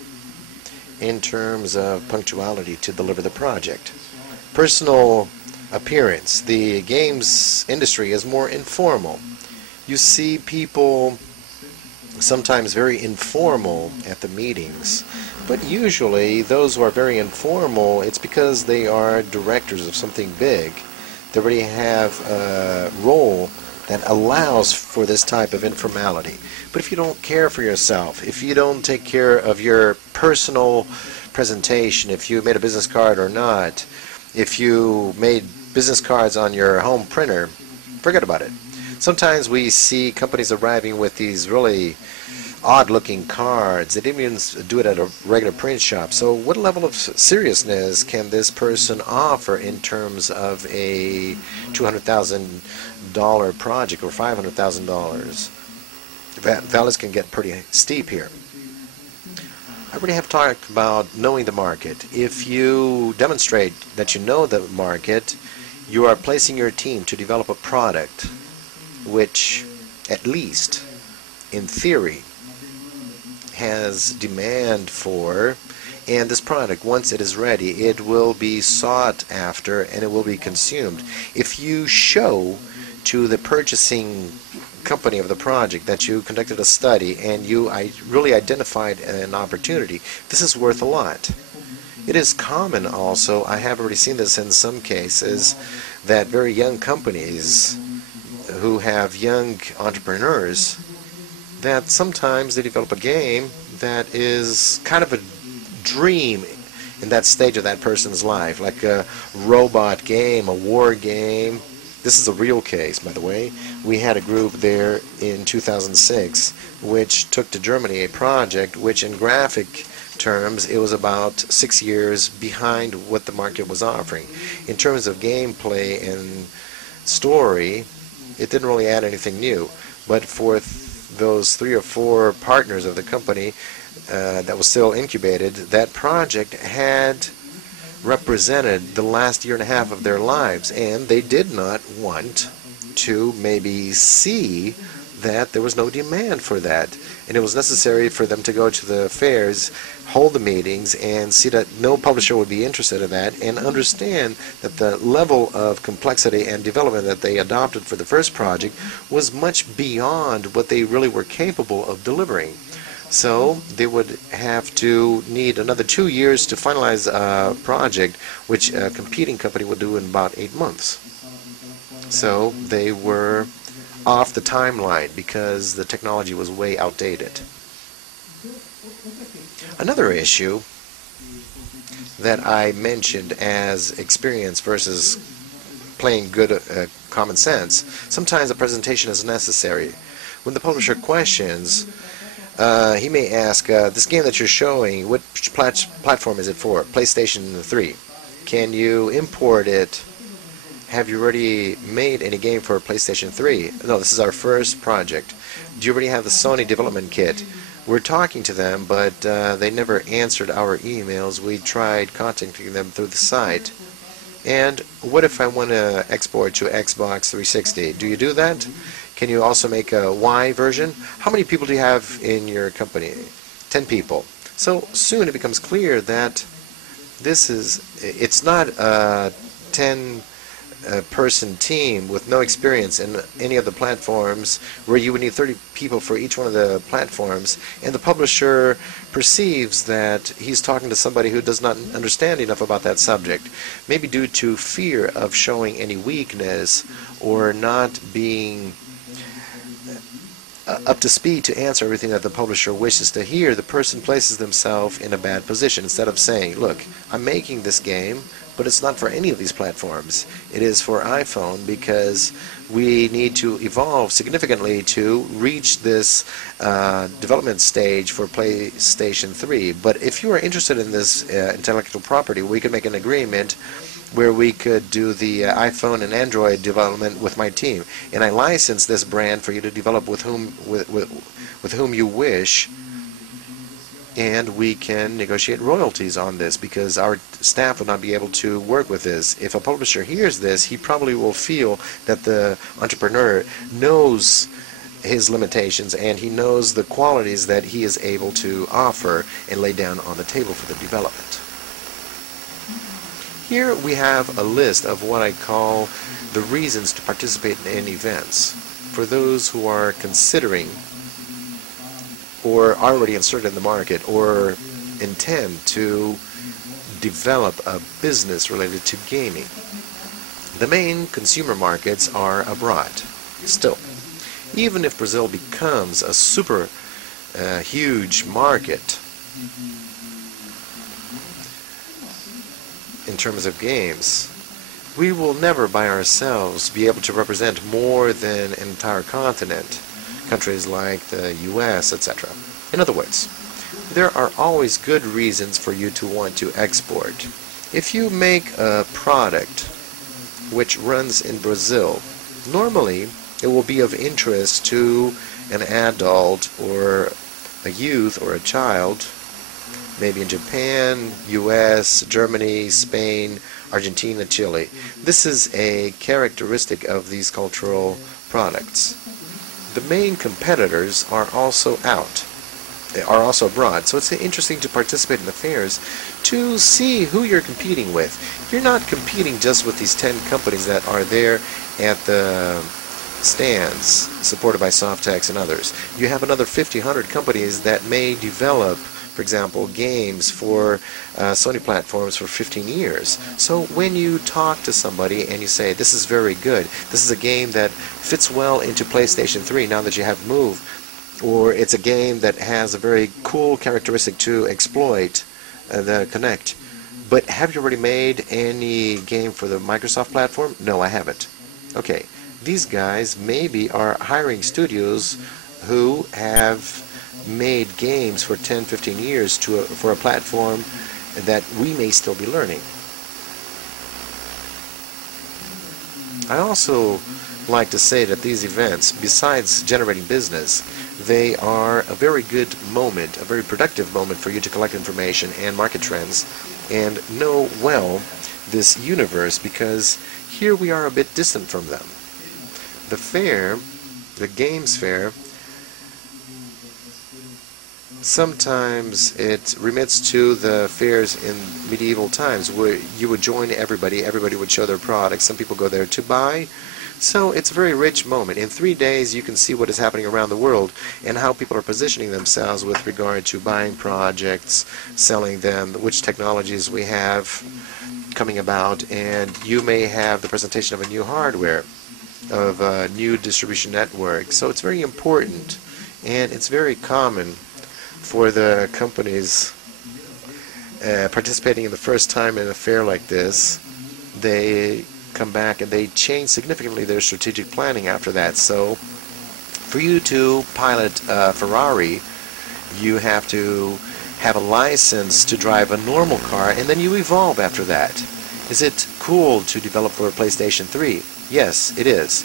in terms of punctuality to deliver the project? Personal appearance. The games industry is more informal. You see people sometimes very informal at the meetings, but usually those who are very informal, it's because they are directors of something big. They already have a role that allows for this type of informality. But if you don't care for yourself, if you don't take care of your personal presentation, if you made a business card or not, if you made business cards on your home printer, forget about it. Sometimes we see companies arriving with these really odd-looking cards. They didn't even do it at a regular print shop. So what level of seriousness can this person offer in terms of a $200,000 project or $500,000? Values can get pretty steep here. I already have talked about knowing the market. If you demonstrate that you know the market, you are placing your team to develop a product which, at least in theory, has demand for, and this product, once it is ready, it will be sought after and it will be consumed. If you show to the purchasing company of the project that you conducted a study and you really identified an opportunity, this is worth a lot. It is common also, I have already seen this in some cases, that very young companies who have young entrepreneurs, that sometimes they develop a game that is kind of a dream in that stage of that person's life, like a robot game, a war game. This is a real case, by the way. We had a group there in 2006 which took to Germany a project which in graphic terms it was about 6 years behind what the market was offering. In terms of gameplay and story, it didn't really add anything new, but for those 3 or 4 partners of the company that was still incubated, that project had represented the last year and a half of their lives, and they did not want to maybe see that there was no demand for that, and it was necessary for them to go to the fairs, hold the meetings, and see that no publisher would be interested in that, and understand that the level of complexity and development that they adopted for the first project was much beyond what they really were capable of delivering. So they would have to need another 2 years to finalize a project which a competing company would do in about 8 months. So they were off the timeline because the technology was way outdated. Another issue that I mentioned as experience versus plain good common sense, sometimes a presentation is necessary. When the publisher questions, he may ask, this game that you're showing, what platform is it for? PlayStation 3. Can you import it? Have you already made any game for PlayStation 3? No, this is our first project. Do you already have the Sony development kit? We're talking to them, but they never answered our emails. We tried contacting them through the site. And what if I want to export to Xbox 360? Do you do that? Can you also make a Y version? How many people do you have in your company? 10 people. So soon it becomes clear that it's not a 10-person team with no experience in any of the platforms where you would need 30 people for each one of the platforms, and the publisher perceives that he's talking to somebody who does not understand enough about that subject, maybe due to fear of showing any weakness or not being up to speed to answer everything that the publisher wishes to hear. The person places themselves in a bad position. Instead of saying, look, I'm making this game, but it's not for any of these platforms. It is for iPhone because we need to evolve significantly to reach this development stage for PlayStation 3. But if you are interested in this intellectual property, we could make an agreement where we could do the iPhone and Android development with my team, and I license this brand for you to develop with whom you wish. and we can negotiate royalties on this because our staff will not be able to work with this. If a publisher hears this, he probably will feel that the entrepreneur knows his limitations and he knows the qualities that he is able to offer and lay down on the table for the development. Here we have a list of what I call the reasons to participate in events for those who are considering or already inserted in the market or intend to develop a business related to gaming. The main consumer markets are abroad. Still, even if Brazil becomes a super huge market in terms of games, we will never by ourselves be able to represent more than an entire continent, countries like the US, etc. In other words, there are always good reasons for you to want to export. If you make a product which runs in Brazil, normally it will be of interest to an adult or a youth or a child, maybe in Japan, US, Germany, Spain, Argentina, Chile. This is a characteristic of these cultural products. The main competitors are also abroad, so it's interesting to participate in the fairs to see who you're competing with. You're not competing just with these 10 companies that are there at the stands supported by Softex and others. You have another 50, 100 companies that may develop, for example, games for Sony platforms for 15 years. So when you talk to somebody and you say, this is very good, this is a game that fits well into PlayStation 3 now that you have Move, or it's a game that has a very cool characteristic to exploit, the Kinect. But have you already made any game for the Microsoft platform? No, I haven't. Okay, these guys maybe are hiring studios who have made games for 10, 15 years for a platform that we may still be learning. I also like to say that these events, besides generating business, they are a very good moment, a very productive moment for you to collect information and market trends and know well this universe, because here we are a bit distant from them. The fair, the games fair, sometimes it remits to the fairs in medieval times where you would join everybody would show their products, some people go there to buy. So it's a very rich moment. In 3 days you can see what is happening around the world and how people are positioning themselves with regard to buying projects, selling them, which technologies we have coming about, and you may have the presentation of a new hardware, of a new distribution network. So it's very important, and it's very common for the companies participating in the first time in a fair like this. They come back and they change significantly their strategic planning after that. So for you to pilot a Ferrari, you have to have a license to drive a normal car, and then you evolve after that. Is it cool to develop for PlayStation 3? Yes, it is.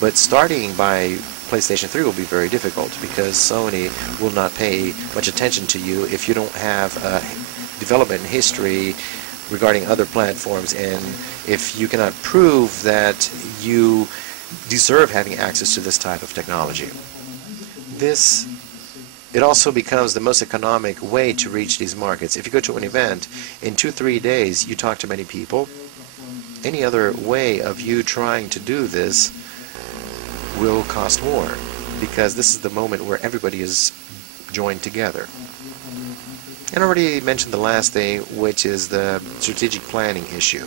But starting by PlayStation 3 will be very difficult because Sony will not pay much attention to you if you don't have a development history regarding other platforms, and if you cannot prove that you deserve having access to this type of technology. It also becomes the most economic way to reach these markets. If you go to an event, in 2-3 days you talk to many people. Any other way of you trying to do this will cost more, because this is the moment where everybody is joined together. And I already mentioned the last thing, which is the strategic planning issue.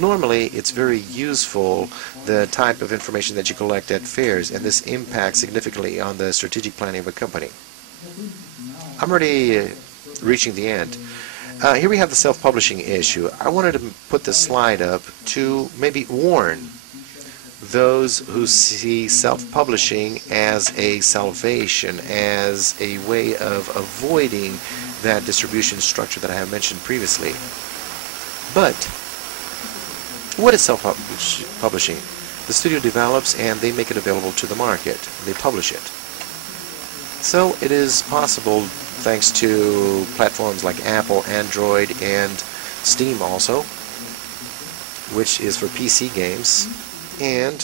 Normally, it's very useful, the type of information that you collect at fairs, and this impacts significantly on the strategic planning of a company. I'm already reaching the end. Here we have the self-publishing issue. I wanted to put this slide up to maybe warn those who see self-publishing as a salvation, as a way of avoiding that distribution structure that I have mentioned previously. But what is self-publishing? The studio develops and they make it available to the market. They publish it. So it is possible, thanks to platforms like Apple, Android, and Steam also, which is for PC games. And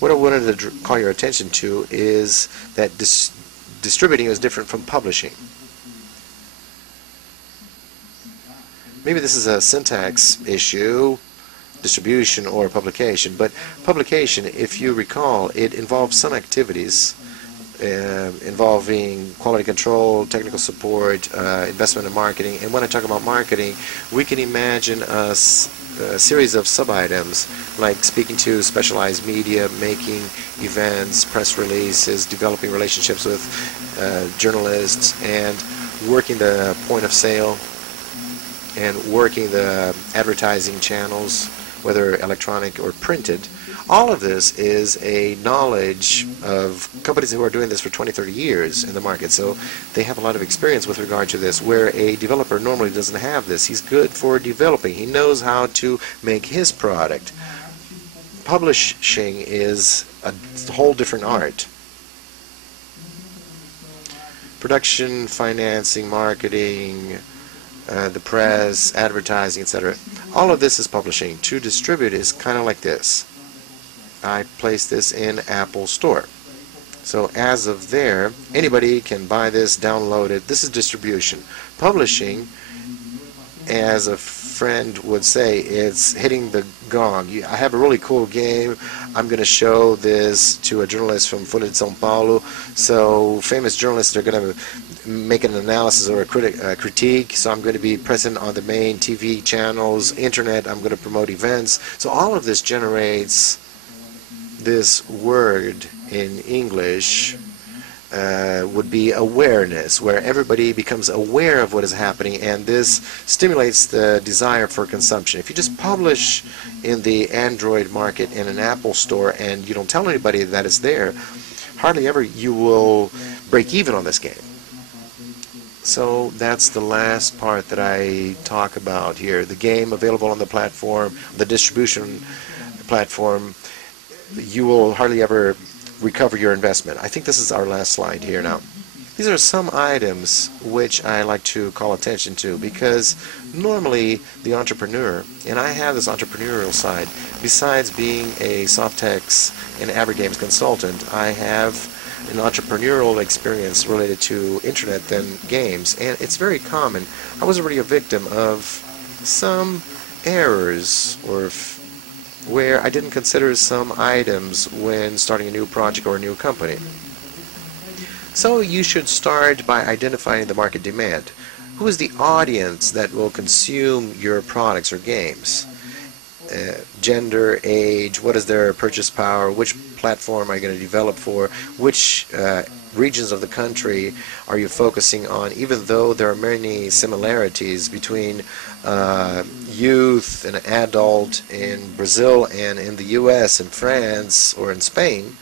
what I wanted to call your attention to is that distributing is different from publishing. Maybe this is a syntax issue, distribution or publication, but publication, if you recall, it involves some activities involving quality control, technical support, investment in marketing. And when I talk about marketing, we can imagine a series of sub-items like speaking to specialized media, making events, press releases, developing relationships with journalists, and working the point of sale, and working the advertising channels, whether electronic or printed. All of this is a knowledge of companies who are doing this for 20, 30 years in the market. So they have a lot of experience with regard to this, where a developer normally doesn't have this. He's good for developing. He knows how to make his product. Publishing is a whole different art. Production, financing, marketing, the press, advertising, etc. All of this is publishing. To distribute is kind of like this. I place this in Apple Store. So as of there, anybody can buy this, download it. This is distribution. Publishing, as a friend would say, it's hitting the gong. I have a really cool game. I'm going to show this to a journalist from Folha de São Paulo. So famous journalists are going to make an analysis or a critique. So I'm going to be present on the main TV channels, internet. I'm going to promote events. So all of this generates this word in English would be awareness, where everybody becomes aware of what is happening, and this stimulates the desire for consumption. If you just publish in the Android market in an Apple store and you don't tell anybody that it's there, hardly ever you will break even on this game. So that's the last part that I talk about here. The game available on the platform, the distribution platform, you will hardly ever recover your investment. I think this is our last slide here now. These are some items which I like to call attention to, because normally the entrepreneur, and I have this entrepreneurial side, besides being a Softex and AverGames consultant, I have an entrepreneurial experience related to internet than games, and it's very common. I was already a victim of some errors or where I didn't consider some items when starting a new project or a new company. So you should start by identifying the market demand. Who is the audience that will consume your products or games? Gender, age, what is their purchase power, which platform are you going to develop for, which regions of the country are you focusing on, even though there are many similarities between youth and adult in Brazil and in the US and France or in Spain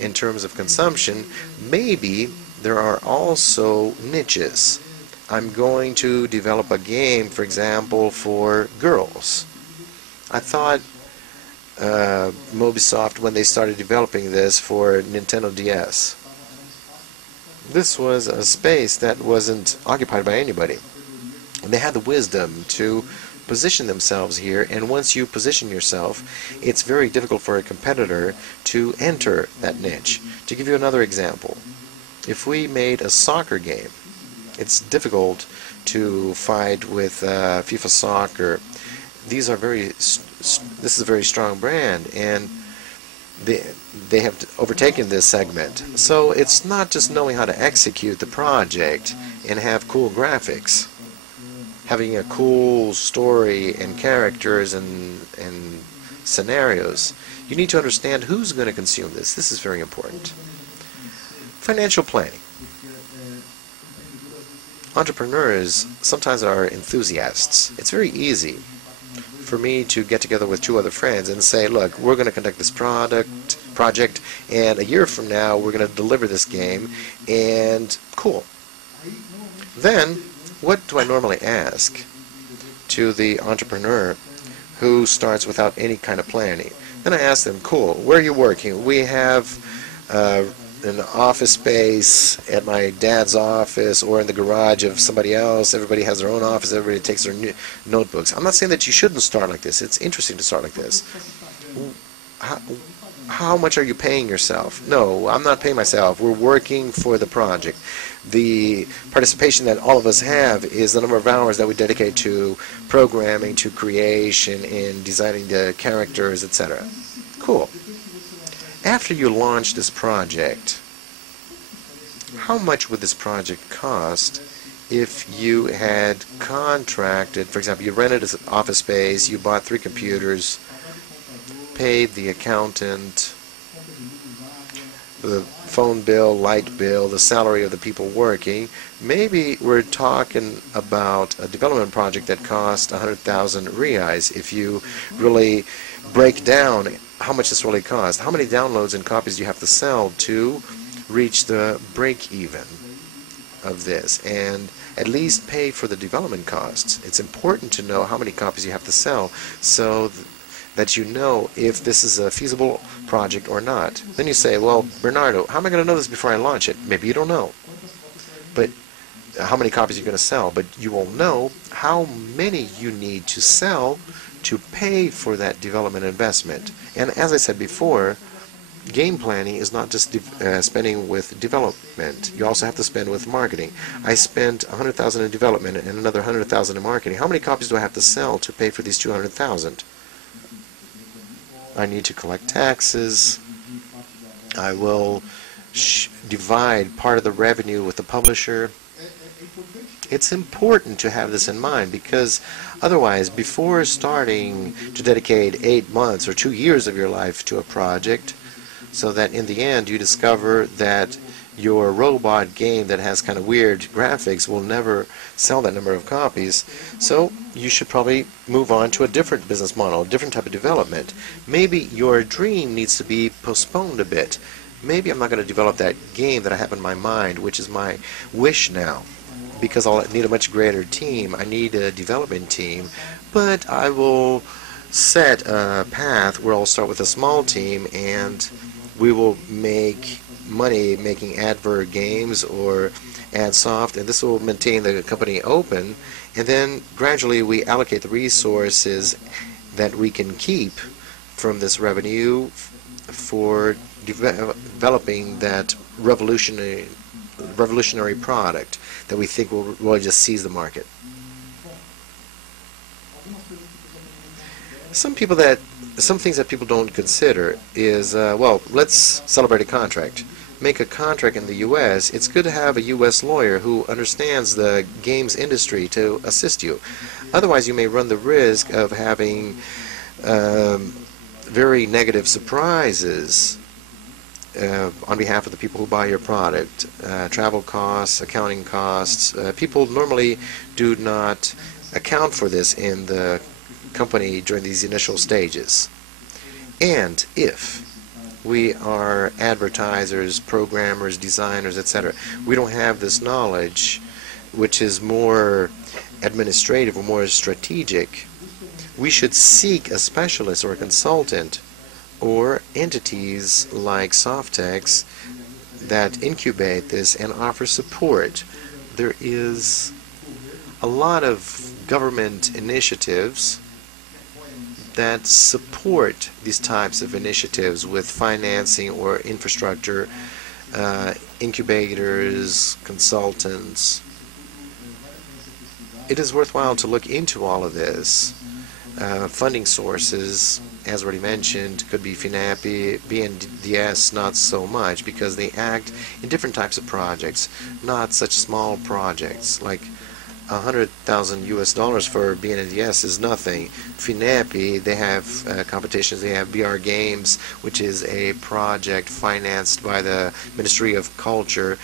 in terms of consumption. Maybe there are also niches. I'm going to develop a game, for example, for girls. I thought Mobisoft, when they started developing this for Nintendo DS, this was a space that wasn't occupied by anybody. And they had the wisdom to position themselves here, and once you position yourself, it's very difficult for a competitor to enter that niche. To give you another example, if we made a soccer game, it's difficult to fight with FIFA Soccer. These are this is a very strong brand, and they have overtaken this segment. So it's not just knowing how to execute the project and have cool graphics, having a cool story and characters and scenarios. You need to understand who's going to consume this. This is very important. Financial planning. Entrepreneurs sometimes are enthusiasts. It's very easy for me to get together with two other friends and say, look, we're going to conduct this project, and a year from now we're going to deliver this game, and cool. Then, what do I normally ask to the entrepreneur who starts without any kind of planning? Then I ask them, cool, where are you working? We have an office space at my dad's office or in the garage of somebody else. Everybody has their own office. Everybody takes their notebooks. I'm not saying that you shouldn't start like this. It's interesting to start like this. How much are you paying yourself? No, I'm not paying myself. We're working for the project. The participation that all of us have is the number of hours that we dedicate to programming, to creation, and designing the characters, etc. Cool. After you launch this project, how much would this project cost if you had contracted, for example, you rented an office space, you bought 3 computers, paid the accountant, the phone bill, light bill, the salary of the people working. Maybe we're talking about a development project that cost 100,000 reais. If you really break down how much this really costs, how many downloads and copies do you have to sell to reach the break-even of this, and at least pay for the development costs. It's important to know how many copies you have to sell so that you know if this is a feasible project or not. Then you say, well, Bernardo, how am I going to know this before I launch it? Maybe you don't know. But how many copies you're going to sell, but you will know how many you need to sell to pay for that development investment. And as I said before, game planning is not just spending with development. You also have to spend with marketing. I spent 100,000 in development and another 100,000 in marketing. How many copies do I have to sell to pay for these 200,000? I need to collect taxes. I will divide part of the revenue with the publisher. It's important to have this in mind, because otherwise, before starting to dedicate 8 months or 2 years of your life to a project, so that in the end you discover that your robot game that has kind of weird graphics will never sell that number of copies, so you should probably move on to a different business model, a different type of development. Maybe your dream needs to be postponed a bit. Maybe I'm not going to develop that game that I have in my mind, which is my wish now, because I'll need a much greater team. I need a development team, but I will set a path where I'll start with a small team and we will make money making advert games or AdSoft, and this will maintain the company open, and then gradually we allocate the resources that we can keep from this revenue for developing that revolutionary product that we think will really just seize the market. Some things that people don't consider is, well, let's celebrate a contract. Make a contract in the U.S., it's good to have a U.S. lawyer who understands the games industry to assist you. Otherwise, you may run the risk of having very negative surprises on behalf of the people who buy your product. Travel costs, accounting costs. People normally do not account for this in the company during these initial stages. And if we are advertisers, programmers, designers, etc., we don't have this knowledge, which is more administrative or more strategic, we should seek a specialist or a consultant or entities like Softex that incubate this and offer support. There is a lot of government initiatives that support these types of initiatives with financing or infrastructure, incubators, consultants. It is worthwhile to look into all of this. Funding sources, as already mentioned, could be FINAPI, BNDES, not so much, because they act in different types of projects, not such small projects. Like $100,000 US for BNDES is nothing. FINAPI, they have competitions. They have BR Games, which is a project financed by the Ministry of Culture,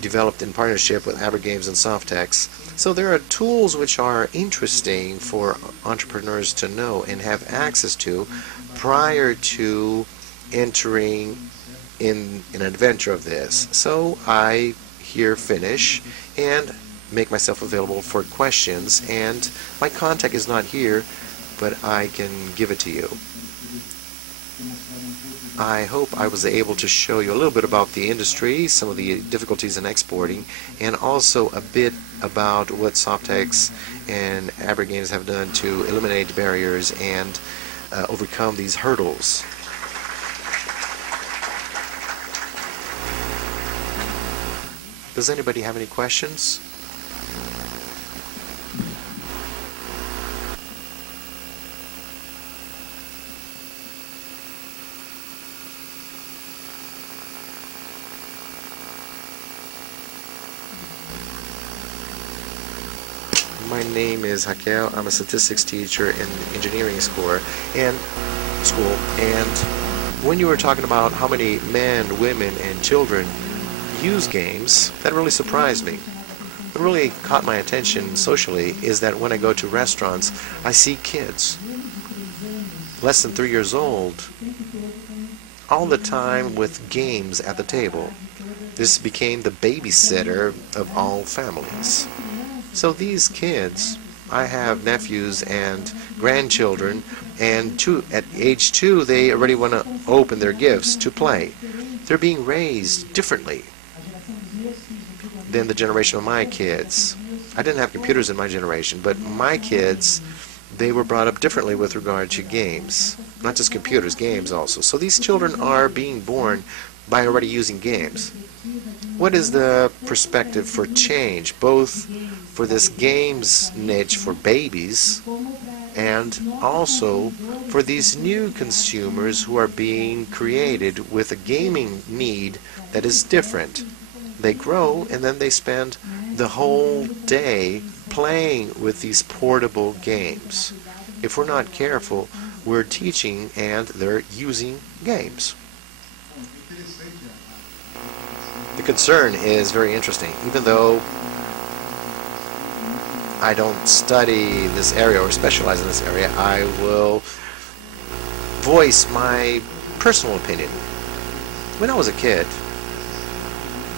developed in partnership with AberGames and Softex. So there are tools which are interesting for entrepreneurs to know and have access to prior to entering in an adventure of this. So I here finish and make myself available for questions, and my contact is not here, but I can give it to you. I hope I was able to show you a little bit about the industry, some of the difficulties in exporting, and also a bit about what Softex and AbriGames have done to eliminate barriers and overcome these hurdles. Does anybody have any questions? My name is Raquel. I'm a statistics teacher in engineering school, and when you were talking about how many men, women, and children use games, that really surprised me. What really caught my attention socially is that when I go to restaurants, I see kids, less than 3 years old, all the time with games at the table. This became the babysitter of all families. So these kids, I have nephews and grandchildren, and at age 2 they already want to open their gifts to play. They're being raised differently than the generation of my kids. I didn't have computers in my generation, but my kids, they were brought up differently with regard to games. Not just computers, games also. So these children are being born by already using games. What is the perspective for change, both for this games niche for babies and also for these new consumers who are being created with a gaming need that is different? They grow and then they spend the whole day playing with these portable games. If we're not careful, we're teaching and they're using games. The concern is very interesting. Even though I don't study this area or specialize in this area, I will voice my personal opinion. When I was a kid,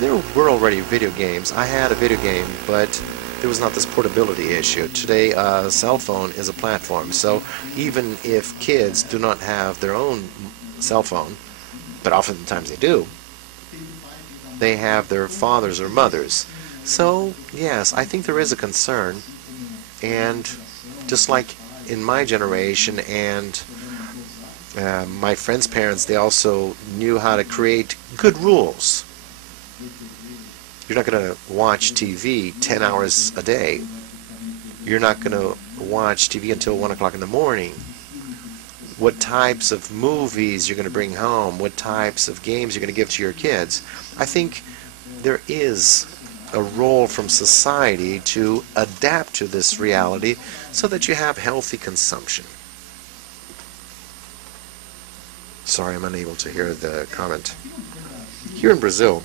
there were already video games. I had a video game, but there was not this portability issue. Today, a cell phone is a platform. So even if kids do not have their own cell phone, but oftentimes they do, they have their fathers or mothers. So yes, I think there is a concern. And just like in my generation and my friends' parents, they also knew how to create good rules. You're not going to watch TV 10 hours a day. You're not going to watch TV until 1 o'clock in the morning. What types of movies you're going to bring home, what types of games you're going to give to your kids. I think there is a role from society to adapt to this reality so that you have healthy consumption. Sorry, I'm unable to hear the comment. Here in Brazil,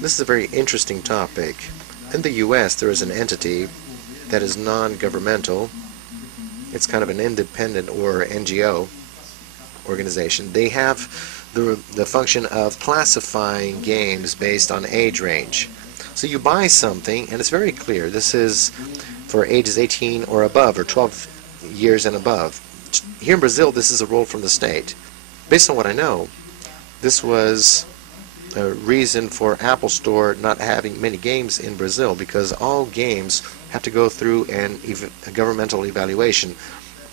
this is a very interesting topic. In the U.S., there is an entity that is non-governmental. It's kind of an independent or NGO organization. They have the function of classifying games based on age range. So you buy something, and it's very clear. This is for ages 18 or above, or 12 years and above. Here in Brazil, this is a rule from the state. Based on what I know, this was a reason for Apple Store not having many games in Brazil, because all games have to go through a governmental evaluation,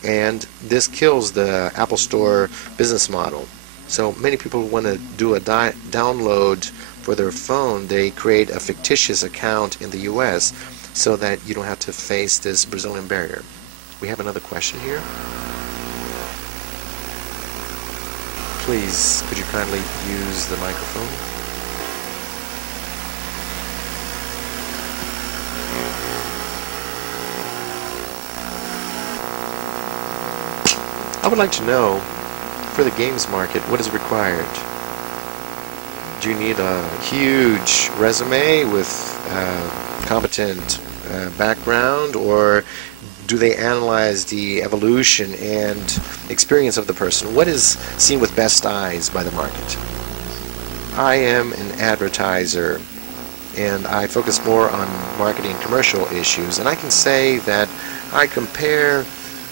and this kills the Apple Store business model. So many people want to do a download for their phone. They create a fictitious account in the U.S. so that you don't have to face this Brazilian barrier. We have another question here. Please, could you kindly use the microphone? I would like to know, for the games market, what is required? Do you need a huge resume with competent background, or do they analyze the evolution and experience of the person? What is seen with best eyes by the market? I am an advertiser, and I focus more on marketing and commercial issues, and I can say that I compare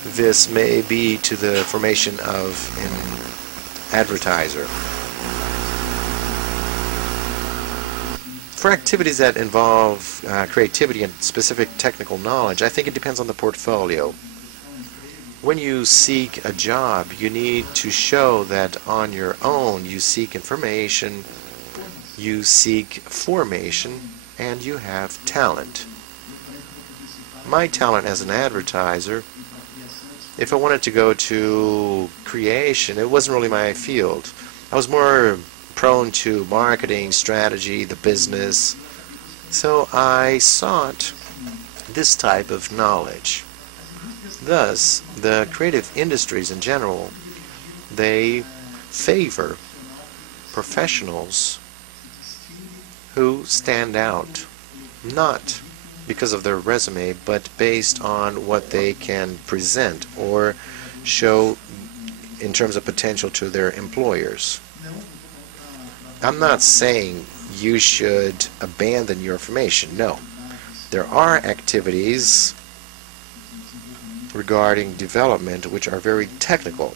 this maybe to the formation of advertiser. For activities that involve creativity and specific technical knowledge, I think it depends on the portfolio. When you seek a job, you need to show that on your own you seek information, you seek formation, and you have talent. My talent as an advertiser, if I wanted to go to creation, it wasn't really my field. I was more prone to marketing, strategy, the business. So I sought this type of knowledge. Thus, the creative industries in general, they favor professionals who stand out, not because of their resume, but based on what they can present or show in terms of potential to their employers. I'm not saying you should abandon your information. No. There are activities regarding development which are very technical.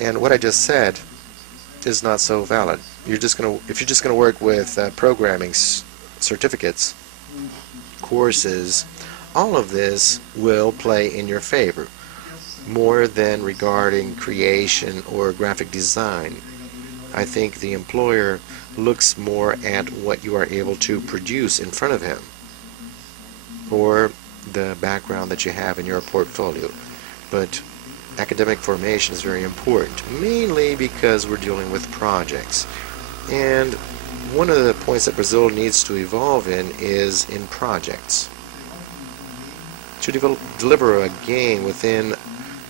And what I just said is not so valid. If you're just going to work with programming certificates, courses, all of this will play in your favor more than regarding creation or graphic design. I think the employer looks more at what you are able to produce in front of him or the background that you have in your portfolio. But academic formation is very important, mainly because we're dealing with projects. And one of the points that Brazil needs to evolve in is in projects. To deliver a game within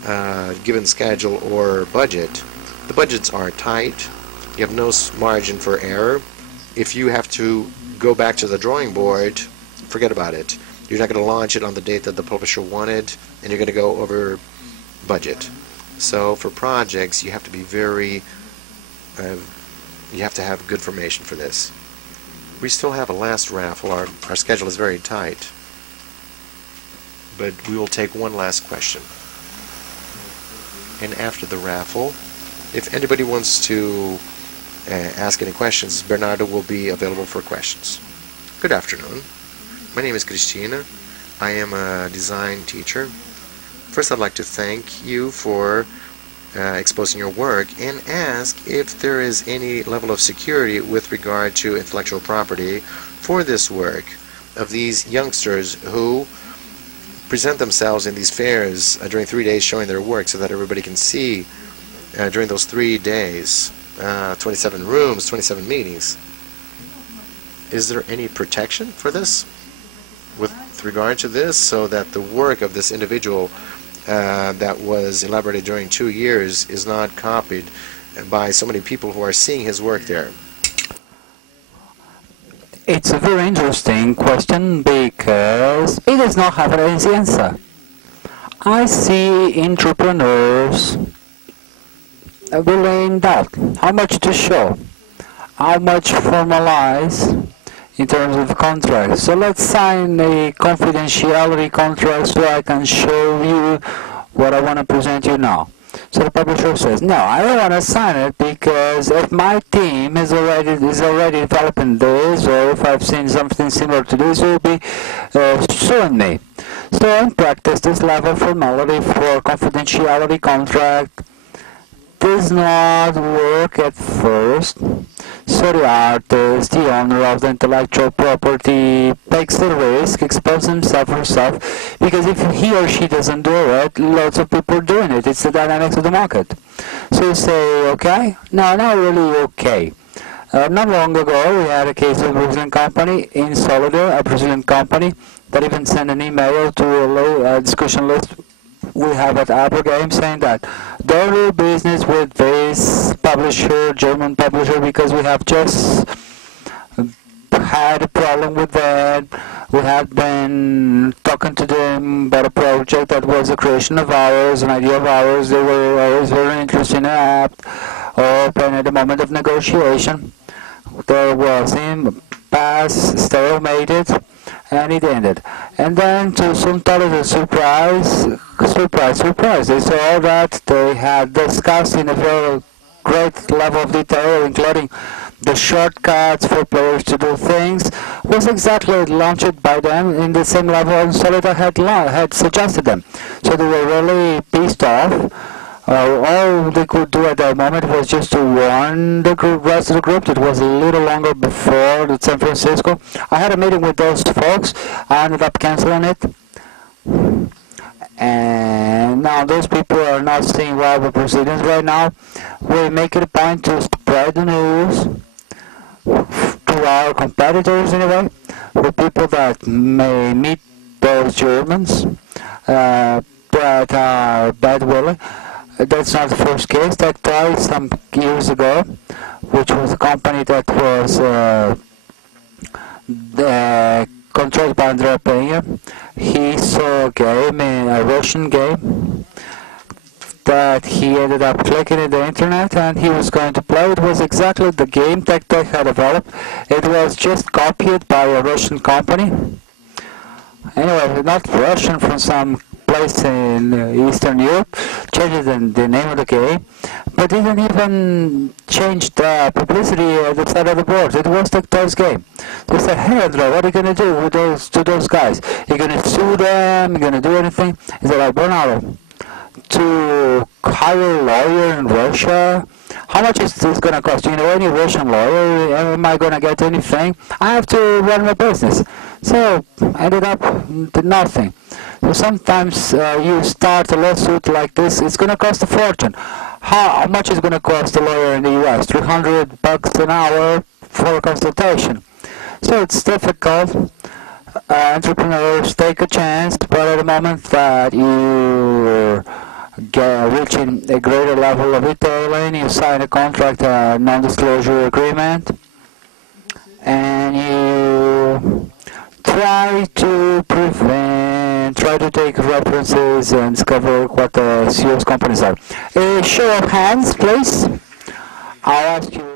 a given schedule or budget, the budgets are tight. You have no margin for error. If you have to go back to the drawing board, forget about it. You're not going to launch it on the date that the publisher wanted, and you're going to go over budget. So for projects, you have to be you have to have good formation for this. We still have a last raffle. Our schedule is very tight. But we will take one last question. And after the raffle, if anybody wants to ask any questions, Bernardo will be available for questions. Good afternoon. My name is Cristina. I am a design teacher. First, I'd like to thank you for exposing your work and ask if there is any level of security with regard to intellectual property for this work of these youngsters who present themselves in these fairs during 3 days showing their work so that everybody can see during those 3 days, 27 rooms, 27 meetings. Is there any protection for this with regard to this so that the work of this individual that was elaborated during 2 years is not copied by so many people who are seeing his work there? It's a very interesting question because it does not have an easy answer. I see entrepreneurs really in doubt how much to show, how much formalize in terms of contract. So let's sign a confidentiality contract so I can show you what I want to present you now. So the publisher says, no, I don't want to sign it because if my team is already developing this, or if I've seen something similar to this, will be suing me. So in practice, this level of formality for confidentiality contract does not work at first. So the artist, the owner of the intellectual property, takes the risk, exposes himself or herself, because if he or she doesn't do it, lots of people are doing it. It's the dynamics of the market. So you say, okay? No, not really okay. Not long ago, we had a case of a Brazilian company in Solidor, a Brazilian company, that even sent an email to a discussion list we have at Abra Games saying that don't do business with this publisher, German publisher, because we have just had a problem with that. We had been talking to them about a project that was a creation of ours, an idea of ours. They were always very interested in it, and at the moment of negotiation, there was impasse, stalemated, and it ended. And then, to some total surprise, they saw that they had discussed in a very great level of detail, including the shortcuts for players to do things, was exactly launched by them in the same level Solita had suggested them. So they were really pissed off. All they could do at that moment was just to warn the rest of the group. It was a little longer before the San Francisco. I had a meeting with those folks. I ended up canceling it. And now those people are not seeing well the proceedings right now. We make it a point to spread the news to our competitors anyway, the people that may meet those Germans that are bad willing. That's not the first case. That tried some years ago, which was a company that was controlled by Andrea Peña. He saw a game, a Russian game, that he ended up clicking in the internet and he was going to play. It was exactly the game that they had developed. It was just copied by a Russian company. Anyway, not Russian, from some place in Eastern Europe, changed the name of the game, but didn't even change the publicity at the side of the board. It was the toys game. They said, "Hey Andrea, what are you gonna do with those guys? You're gonna sue them? You're gonna do anything?" He said, "Bernardo, to hire a lawyer in Russia, how much is this going to cost? Do you know any Russian lawyer? Am I going to get anything? I have to run my business." So ended up to nothing. So sometimes you start a lawsuit like this, it's going to cost a fortune. How much is going to cost a lawyer in the US? $300 an hour for a consultation. So it's difficult. Entrepreneurs take a chance, but at the moment that you're reaching a greater level of retailing, you sign a contract, a non-disclosure agreement, and you try to take references and discover what the CEO's companies are. A show of hands, please. I'll ask you.